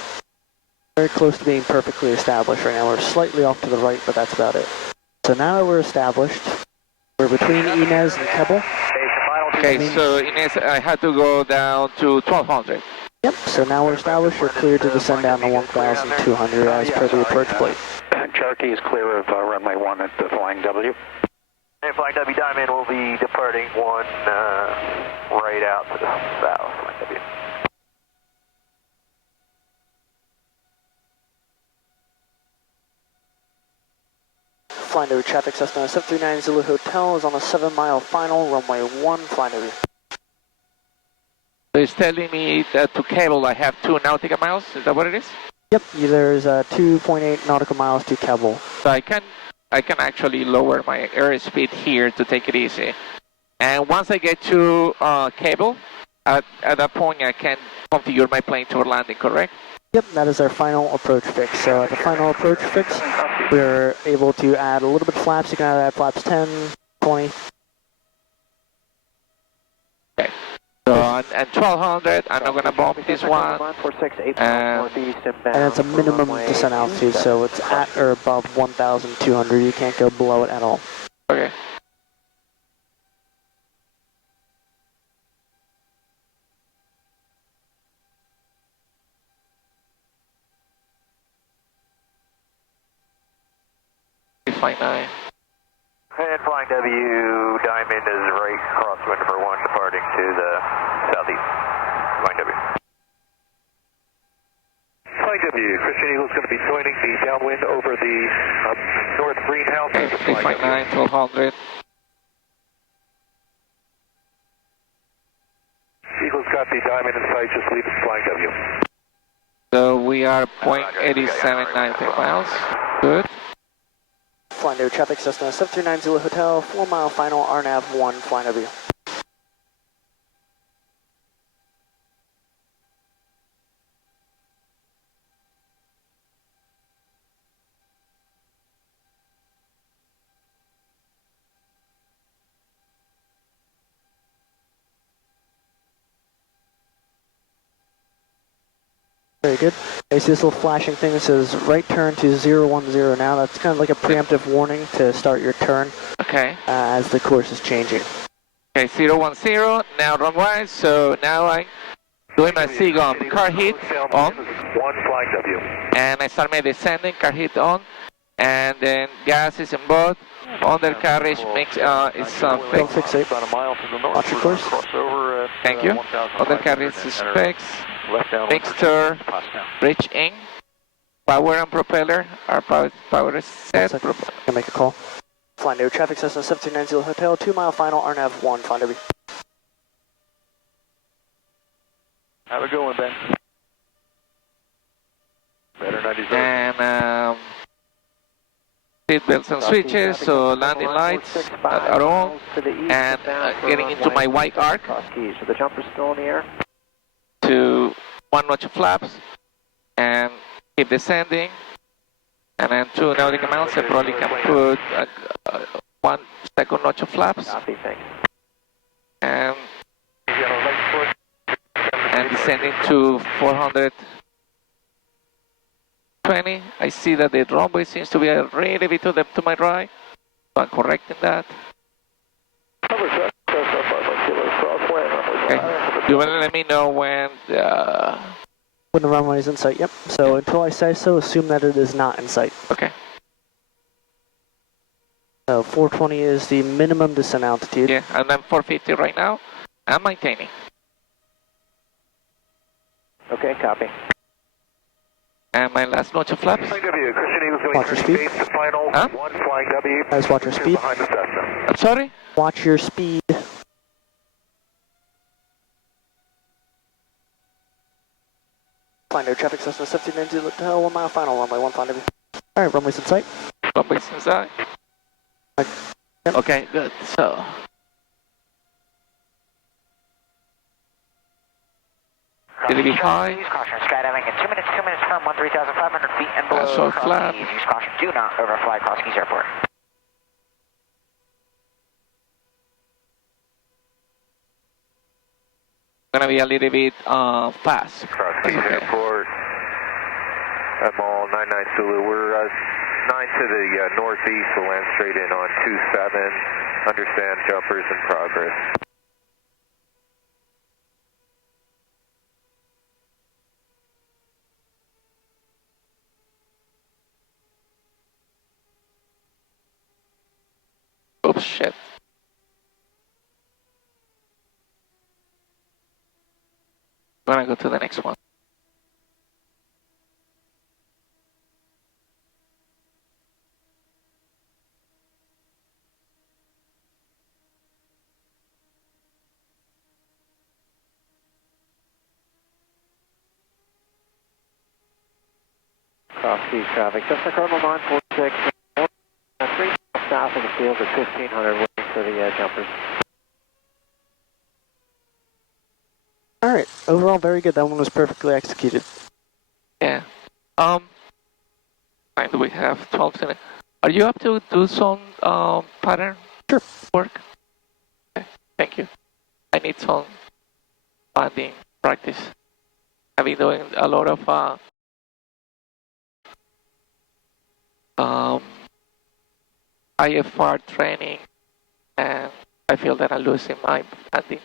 very close to being perfectly established right now. We're slightly off to the right, but that's about it. So now that we're established, we're between Inez and Kebble. Okay, so Inez, I had to go down to 1,200. Yep, so now we're established. We're clear to descend down to 1,200 as per the approach plate. Cherokee is clear of runway 1 at the flying W. And flying W Diamond will be departing 1 right out to the south, flying W. Flying W traffic, Cessna 739 Zulu Hotel is on a 7-mile final, runway 1, flying W. So it's telling me that to cable I have 2 nautical miles. Is that what it is? Yep, there's 2.8 nautical miles to cable. So I can actually lower my airspeed here to take it easy. And once I get to cable, at that point I can configure my plane for landing, correct? Yep, that is our final approach fix. So at the final approach fix, we're able to add a little bit of flaps. You can add flaps 10, 20. Okay. So at 1200, I'm not going to bump this one. And it's a minimum descent altitude, so it's at or above 1,200. You can't go below it at all. Okay. Flight 9. And flying W, Diamond is right crosswind for 1, departing to the southeast. Flying W. Flying W, Christian Eagle is going to be joining the downwind over the north greenhouse. Okay, flight 9, 1200. Eagle's got the Diamond in sight, just leave it flying W. So we are 0.8793 miles. Good. Flying to traffic Cessna 7390 Hotel, 4 mile final RNAV 1, flying W. Very good. I see this little flashing thing that says right turn to 010 now. That's kind of like a preemptive warning to start your turn. Okay. As the course is changing. Okay, 010, now runway. So now I'm doing my SIGOM car hit on. 1 flying W. And I start my descending, car hit on. And then gas is in both. Undercarriage makes Don't fixed. fixate. About a mile from the north. Watch your course. Crossover at, Thank you. Undercarriage is fixed. Mixture, bridge in. Power and propeller. Our power is set. Can make a call. Flying to traffic Cessna 7390 Hotel, 2 mile final RNAV 1, flying W. Have a good one, Ben. Better not deserve. And seat belts and switches, so landing lights are on, and getting into my white arc So the jumper's still in the air. to 1 notch of flaps, and keep descending, and then 2 nautical miles. I probably can put 1 second notch of flaps, Copy, thanks. and descending to 420. I see that the runway seems to be a little bit to my right, so I'm correcting that. Okay. You will let me know when the runway is in sight, yep. So until I say so, assume that it is not in sight. Okay. So 420 is the minimum descent altitude. Yeah, and I'm 450 right now. I'm maintaining. Okay, copy. And my last notch of flaps. Watch your speed. Huh? Guys, watch your speed. I'm sorry? Watch your speed. Flying air traffic Cessna 7390 Hotel, 1 mile final, runway 1, flying W. Alright, runway's in sight. Runway's inside. Yep. Okay, good. So. Did it be high? Use caution, skydiving in 2 minutes, firm, 13,500 feet and below. So flat. Use caution, do not overfly Cross Keys Airport. Gonna be a little bit fast. Cross Keys Airport. I'm all 99 Zulu. We're 9 to the northeast. We'll land straight in on 27. Understand jumpers in progress. Oops, shit. Gonna go to the next one. cross keys traffic. Just the Cardinal 946, 3 miles south of the field at 1500, waiting for the jumpers. Alright, overall very good. That one was perfectly executed. Yeah. And we have 12 minutes. Are you up to do some pattern work? Okay, thank you. I need some landing practice. I've been doing a lot of IFR training, and I feel that I'm losing my landing.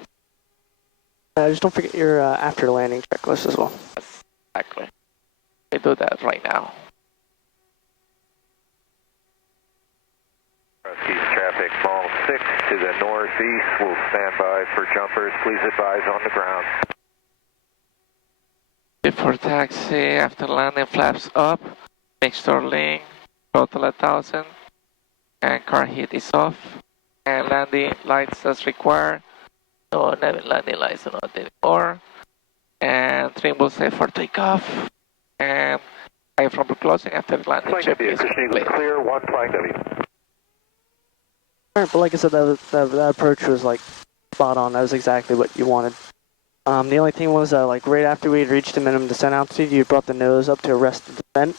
Just don't forget your after landing checklist as well. Exactly. I do that right now. Keys traffic, mall 6 to the northeast. We'll stand by for jumpers. Please advise on the ground. Before taxi, after landing, flaps up. Mixture link, total 1000. And car heat is off. And landing lights as required. No landing lights are not anymore. And trim will set for takeoff. And I from closing after landing chip is complete. Clear, 1 flying W. Alright, but like I said, that approach was like spot on. That was exactly what you wanted. The only thing was like right after we had reached the minimum descent altitude, you brought the nose up to arrest the descent,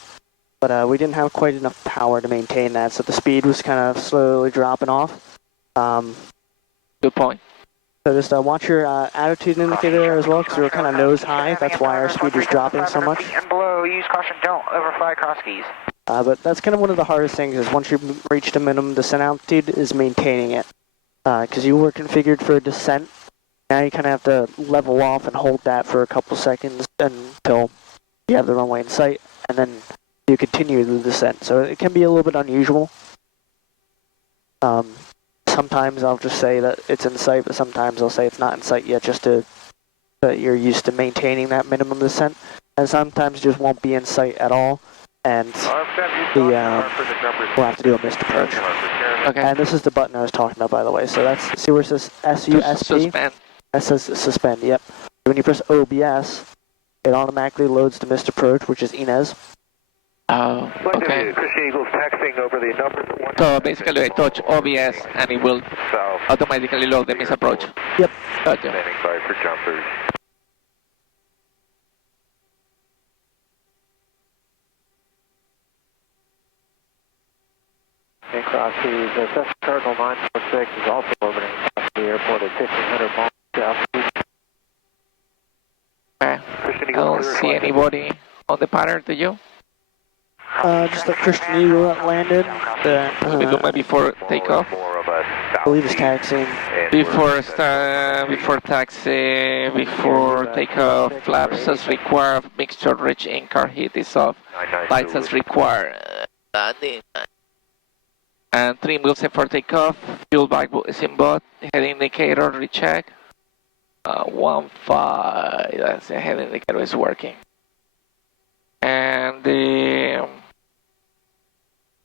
but we didn't have quite enough power to maintain that, so the speed was kind of slowly dropping off. Good point. So just watch your attitude indicator there as well, because we were kind of nose high. That's why our speed was dropping so much. And below, use caution, don't overfly cross keys. But that's kind of one of the hardest things is once you reach the minimum descent altitude is maintaining it. Because you were configured for a descent, now you kind of have to level off and hold that for a couple seconds until you have the runway in sight, and then you continue the descent. So it can be a little bit unusual. Sometimes I'll just say that it's in sight, but sometimes I'll say it's not in sight yet, just to that you're used to maintaining that minimum descent. And sometimes it just won't be in sight at all, and we'll have to do a missed approach. Okay. And this is the button I was talking about, by the way. So that's, see where it says SUSP? Suspend. That says suspend, yep. When you press OBS, it automatically loads the missed approach, which is Inez. Oh, okay. Christian Eagles taxiing over the number 1. So basically I touch OBS and it will automatically load the missed approach. Yep. Gotcha. Standing by for jumpers. And cross keys, Cessna Cardinal 946 is also orbiting across the airport at 1500 miles south. Okay. I don't see anybody on the pattern, do you? Just the Christian Eagle that landed. We do maybe before takeoff. I believe it's taxiing. Before taxi, before takeoff, flaps as required, mixture rich in, car heat is off, lights as required, landing. And trim wheel set for takeoff, fuel bag is in both, head indicator recheck. 1-5, that's the head indicator is working. And the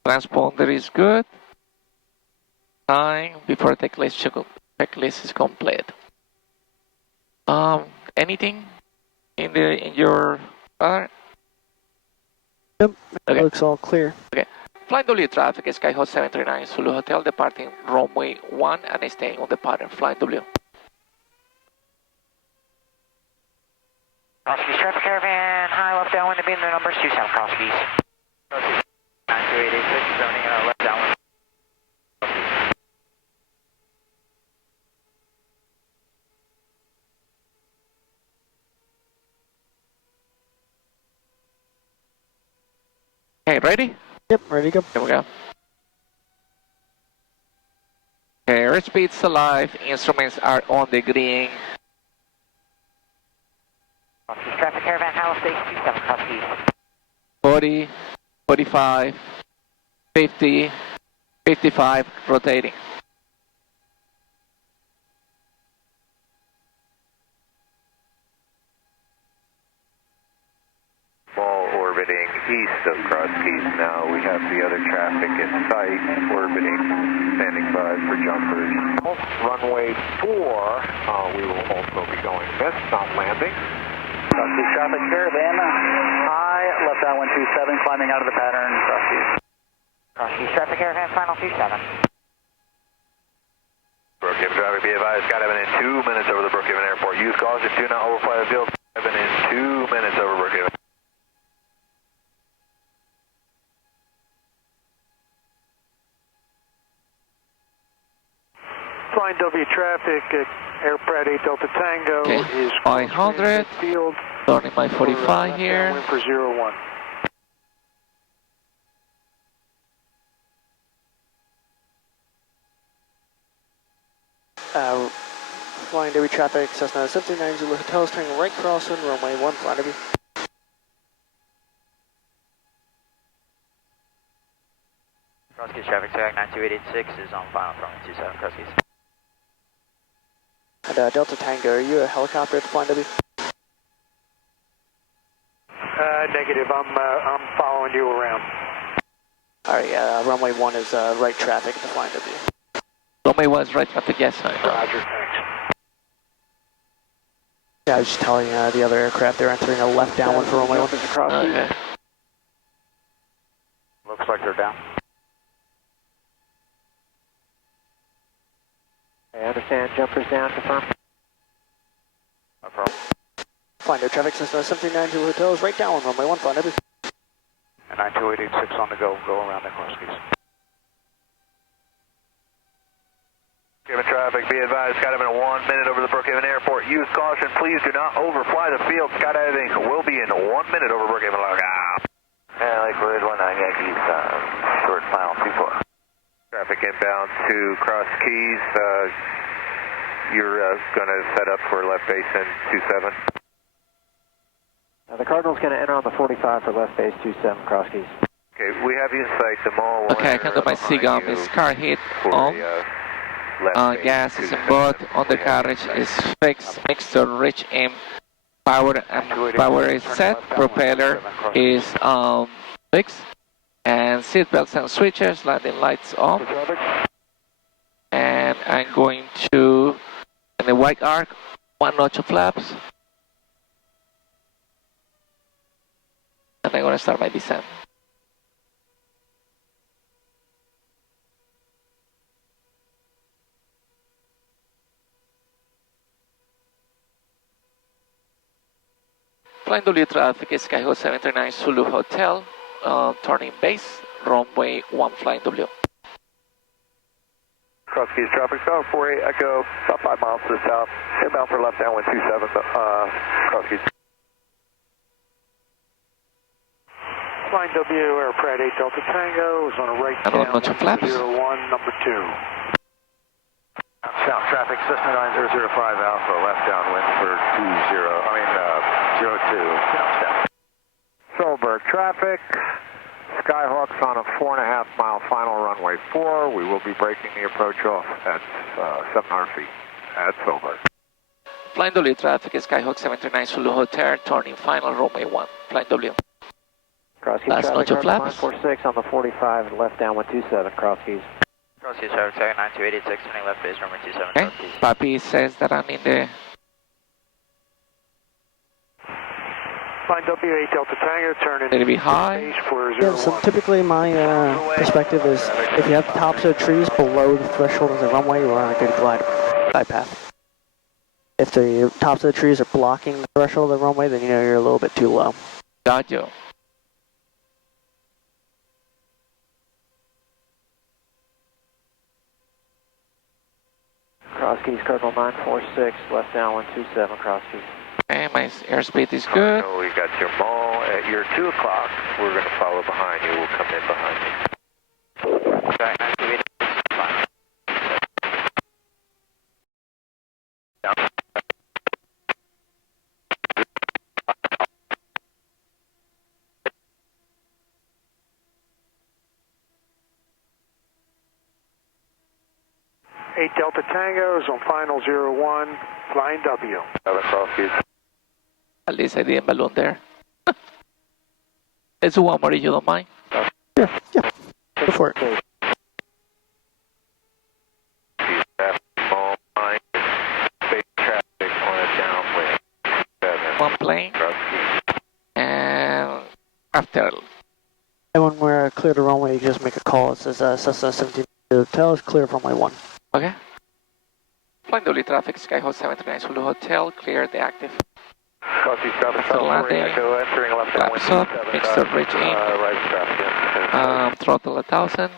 transponder is good. 9 before checklist is complete. Anything in your radar? Yep, okay. It looks all clear. Okay. Flight W traffic, Skyhawk 739 Zulu Hotel, departing runway 1 and staying on the pattern. Flight W. Cross keys traffic caravan, high left downwind to be in the numbers 2 south cross keys. 92886, zoning in our left downwind. Okay, ready? Yep, ready to go. Here we go. Okay, airspeed's alive, instruments are on the green. Cross keys traffic caravan, high left base 2 south cross keys. 40, 45, 50, 55, rotating. Ball orbiting east of Cross Keys now. We have the other traffic in sight, orbiting, standing by for jumpers. Runway 4, we will also be going missed, not landing. Cross-Keys traffic, Caravan, high, left downwind 27, climbing out of the pattern, Cross-Keys. Cross-Keys traffic, Caravan, final 27. Brookhaven traffic, be advised, Skydive in 2 minutes over the Brookhaven Airport. Use caution, do not overfly the field. Skydive in 2 minutes over Brookhaven. Flying W traffic at Airport 8 Delta Tango is 500, field. turning my 45 here. Wind for 01. Flying W traffic, Cessna 79 Zulu Hotel, turning right crosswind, runway 1, flying W. Cross-Keys traffic, tag 92886 is on final from 27, Cross-Keys. And Delta Tango, are you a helicopter at the flying W? Negative, I'm following you around. Alright, runway 1 is right traffic at the flying W. Runway 1 is right traffic, yes, I know. Roger, thanks. Yeah, I was just telling the other aircraft they're entering a left downwind for runway 1. Okay. Looks like they're down. I understand, jumpers down, confirm. No problem. Flying air traffic, Cessna 79 Zulu Hotel is right downwind, runway 1, flying W. And 92886 on the go around the Cross-Keys. Brookhaven traffic, be advised, skydiving in 1 minute over the Brookhaven Airport. Use caution, please do not overfly the field. Skydiving will be in 1 minute over Brookhaven. Lakewood 19 Yankees, short final 24. Traffic inbound to Cross Keys. You're going to set up for left base in 27. The Cardinal's going to enter on the 45 for left base 27, Cross Keys. Okay, we have you in sight. The mall will Okay, I can do my SIGAM. His car hit on. Gas is in both. Undercarriage is fixed. Mixture rich in power and power is set. Propeller is fixed. And seatbelts and switches. Landing lights off. And I'm going to, in the white arc, 1 notch of flaps. And I'm going to start my descent. Flying W traffic is Skyho 739 Zulu Hotel, turning base, runway 1 flying W. Cross Keys traffic, 48 Echo, about 5 miles to the south. Inbound for left downwind 27, Cross Keys. Flying W, Airport 8 Delta Tango is on a right down 01, number 2. South traffic, Cessna 9005 Alpha, left downwind for 02. Solberg traffic, Skyhawk's on a 4.5 mile final runway 4. We will be breaking the approach off at 700 feet at Solberg. Flying W traffic is Skyhawk 739 Zulu Hotel, turning final runway 1, flying W. Cross Keys Last notch of flaps. 946 on the 45, left downwind 27, Cross Keys. Cross Keys traffic, tag 9286, turning left base, runway 27, Okay. Cross Keys. Papi says that I'm in the... Flying W8 Delta Tango, turning It'll be high. base for 01. Yeah, so typically my perspective is if you have tops of trees below the threshold of the runway, you're on a good glide path. If the tops of the trees are blocking the threshold of the runway, then you know you're a little bit too low. Got you. Cross Keys, Cardinal 946, left downwind 27, Cross Keys. Okay, my airspeed is good. So we got your mall at your 2 o'clock. We're going to follow behind you. We'll come in behind you. Tag 9286, fine. Eight Delta Tango is on final 01, flying W. 7 Cross Keys. At least I didn't balloon there. Let's do one more if you don't mind. Yeah, go for it. Mall 9, big traffic on a downwind 7. 1 plane. And after. And when we're clear to runway, you just make a call. It says Cessna 17 Hotel is clear for runway 1. Okay. Flying W traffic, Skyhawk 739 Zulu Hotel, clear the active. Cross East traffic, After landing, entering left downwind flaps up, mixture bridge in, right traffic. throttle 1000,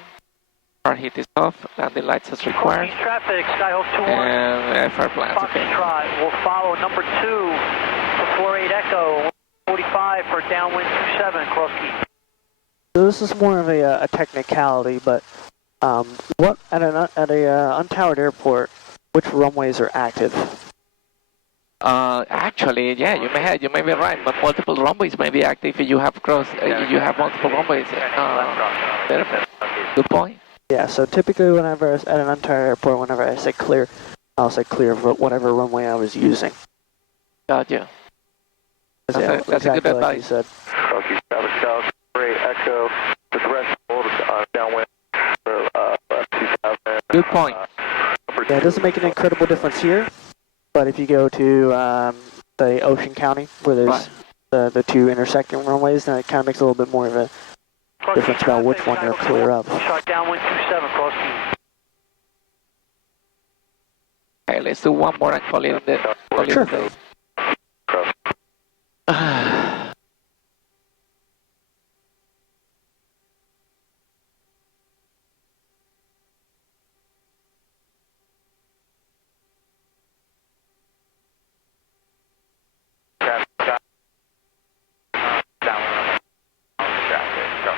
car heat is off, landing lights as required, Traffic, Skyhawk 21. and IFR plans, okay. Foxtrot will follow number 2 for 48 Echo, 45 for downwind 27, cross key. So this is more of a technicality, but what at a untowered airport, which runways are active? Actually, yeah, you may be right, but multiple runways may be active if you have you have multiple runways. Good point. Yeah, so typically whenever at an untowered airport, whenever I say clear, I'll say clear of whatever runway I was using. Gotcha. That's Exactly a good like advice. you said. Cross East traffic, South 48 Echo, the threshold downwind for 2000. Good point. Yeah, it doesn't make an incredible difference here, but if you go to the Ocean County, where there's the two intersecting runways, then it kind of makes a little bit more of a difference about which one you're clear of. Shot downwind 27, cross key. Okay, let's do one more and call it the Sure. day.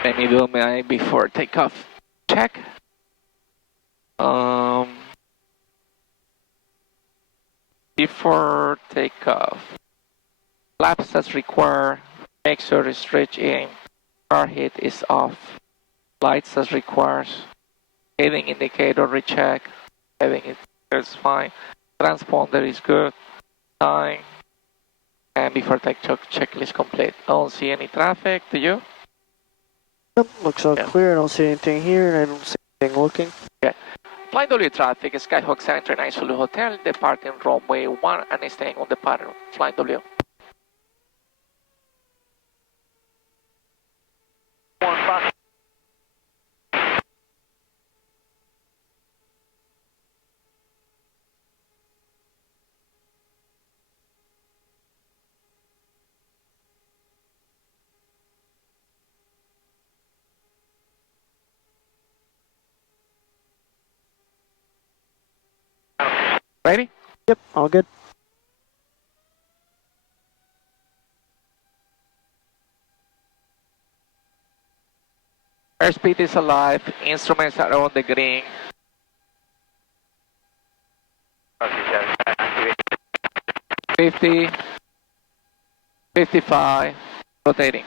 Let me do my before takeoff check. Before takeoff, flaps as required, make sure to stretch in, car heat is off, lights as required, heading indicator recheck, heading indicator is fine, transponder is good, time, and before takeoff checklist complete. I don't see any traffic, do you? Yep, looks all clear. I don't see anything here, and I don't see anything looking. Okay. Flying W traffic, Skyhawk 739 Zulu Hotel, departing runway 1 and staying on the pattern. Flying W. Ready? Yep, all good. Airspeed is alive, instruments are on the green. Okay, 50, 55, rotating.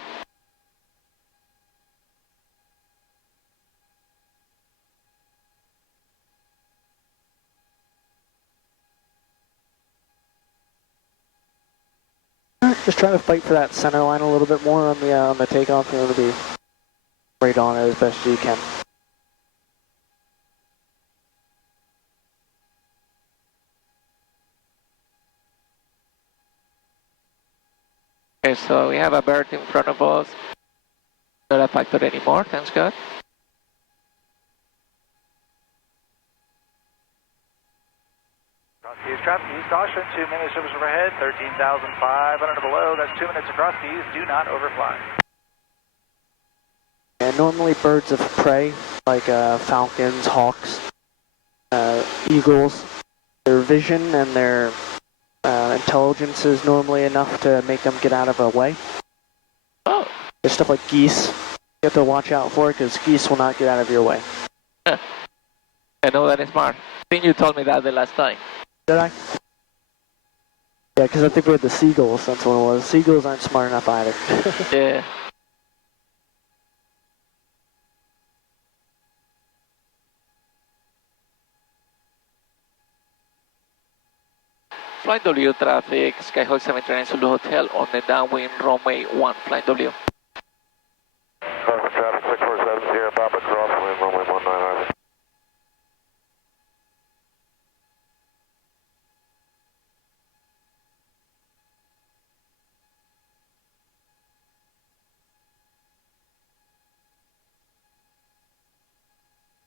Just try to fight for that center line a little bit more on the takeoff. You know, to be right on it as best as you can. Okay, so we have a bird in front of us. Not a factor anymore, thanks God. Cross keys, traffic keys, caution, 2 minutes service overhead, 13,500 below, that's 2 minutes across keys, do not overfly. And normally birds of prey, like falcons, hawks, eagles, their vision and their intelligence is normally enough to make them get out of our way. Oh. There's stuff like geese. You have to watch out for it because geese will not get out of your way. I know that is smart. I think you told me that the last time. Did I? Yeah, because I think we had the seagulls, that's what it was. Seagulls aren't smart enough either. Yeah. Flight W traffic, Skyhawk 739 Zulu Hotel on the downwind runway 1, Flight W. Traffic 6470, Papa crosswind, runway 19.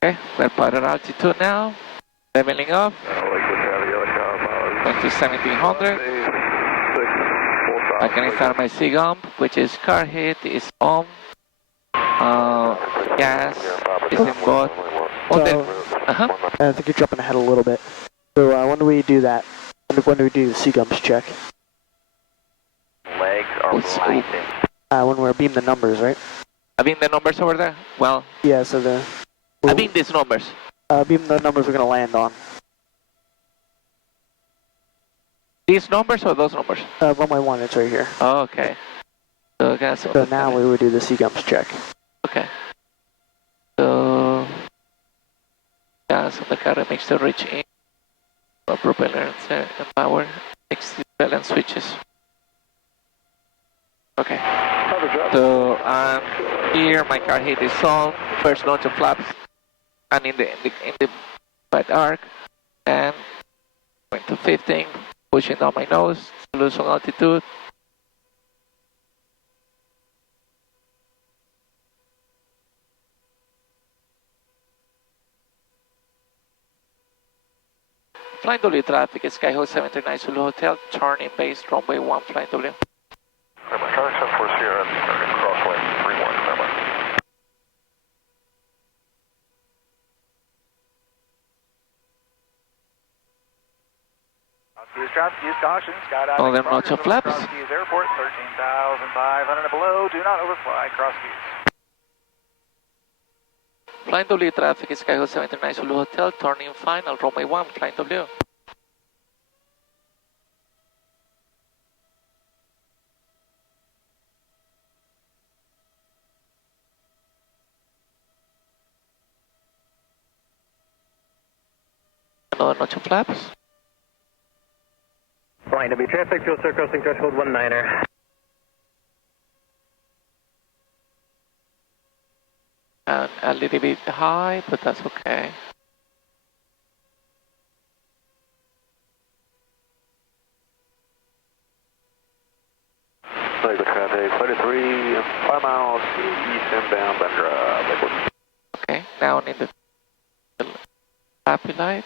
Okay, we're at altitude now. Leveling off. Going to 1700. I can start my SIGUMP, which is car heat is on. Gas is in both. I think you're jumping ahead a little bit. So when do we do that? When do we do the SIGUMPS check? Legs are blinding. When we're beam the numbers, right? I beam the numbers over there? Well. Yeah, so I beam these numbers. Beam the numbers we're going to land on. These numbers or those numbers? Runway 1, it's right here. Oh, okay. So now we would do the SIGUMPS check. Okay. So gas on the car makes the reach in. Propeller and power. Next balance switches. Okay. So here my car heat is on. First launch of flaps. And in the right arc. And going to 15. Pushing down my nose. Lose on altitude. Flying W traffic, Skyhawk 739 Zulu Hotel, turning base, runway 1, Flying W. Remember, Tower 740 Sierra, turning crosswind 31, remember. Use traffic, use caution, skydiving. All them notch of flaps. Cross Keys Airport, 13,500 and below, do not overfly, cross Keys. Flying W traffic, Skyhawk 739 Zulu Hotel, turning final, runway 1, Flying W. Another notch of flaps. Flying W traffic, fuel cell crossing threshold 19er. And a little bit high, but that's okay. Flight traffic, 33, 5 miles east inbound, Bandra. Okay, now I need the happy light.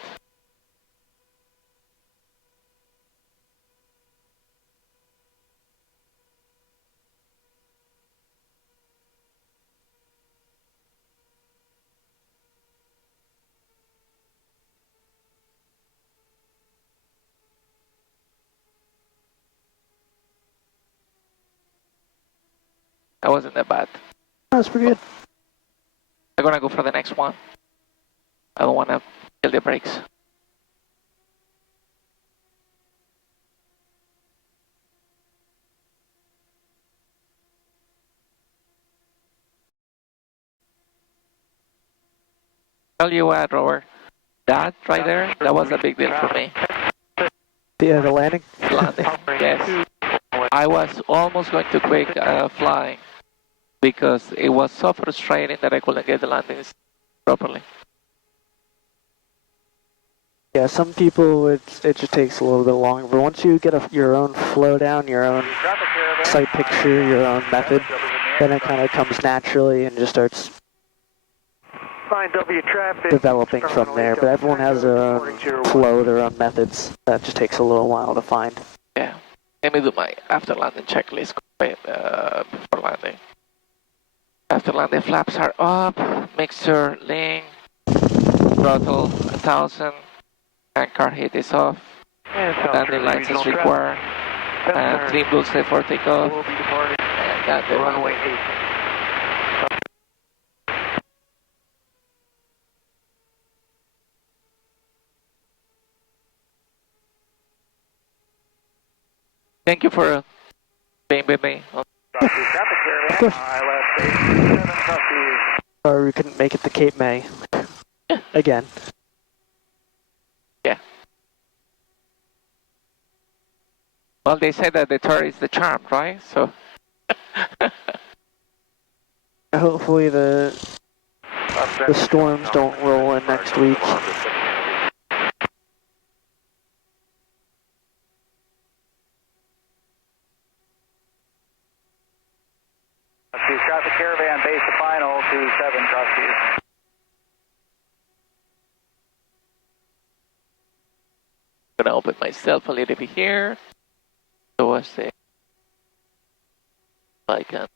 That wasn't that bad. That's pretty good. I'm gonna go for the next one. I don't wanna kill the brakes. Tell you what, Robert, that right there, that was a big deal for me. Yeah, the landing? Landing, yes. I was almost going to quit flying because it was so frustrating that I couldn't get the landings properly. Yeah, some people it just takes a little bit longer, but once you get your own flow down, your own sight picture, your own method, then it kind of comes naturally and just starts developing from there. But everyone has their own flow, their own methods. That just takes a little while to find. Yeah. Let me do my after landing checklist before landing. After landing, flaps are up, mixture, link, throttle 1000, and car heat is off. Landing lights is required, and 3 blue set for takeoff, and that's the runway 8. Thank you for being with me. Of course. Sorry we couldn't make it to Cape May. Again. Yeah. Well, they say that the tour is the charm, right? So. Hopefully the storms don't roll in next week. Traffic caravan base to final 27 cross Keys. I'm gonna open myself a little bit here. So I say I can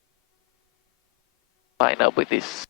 line up with this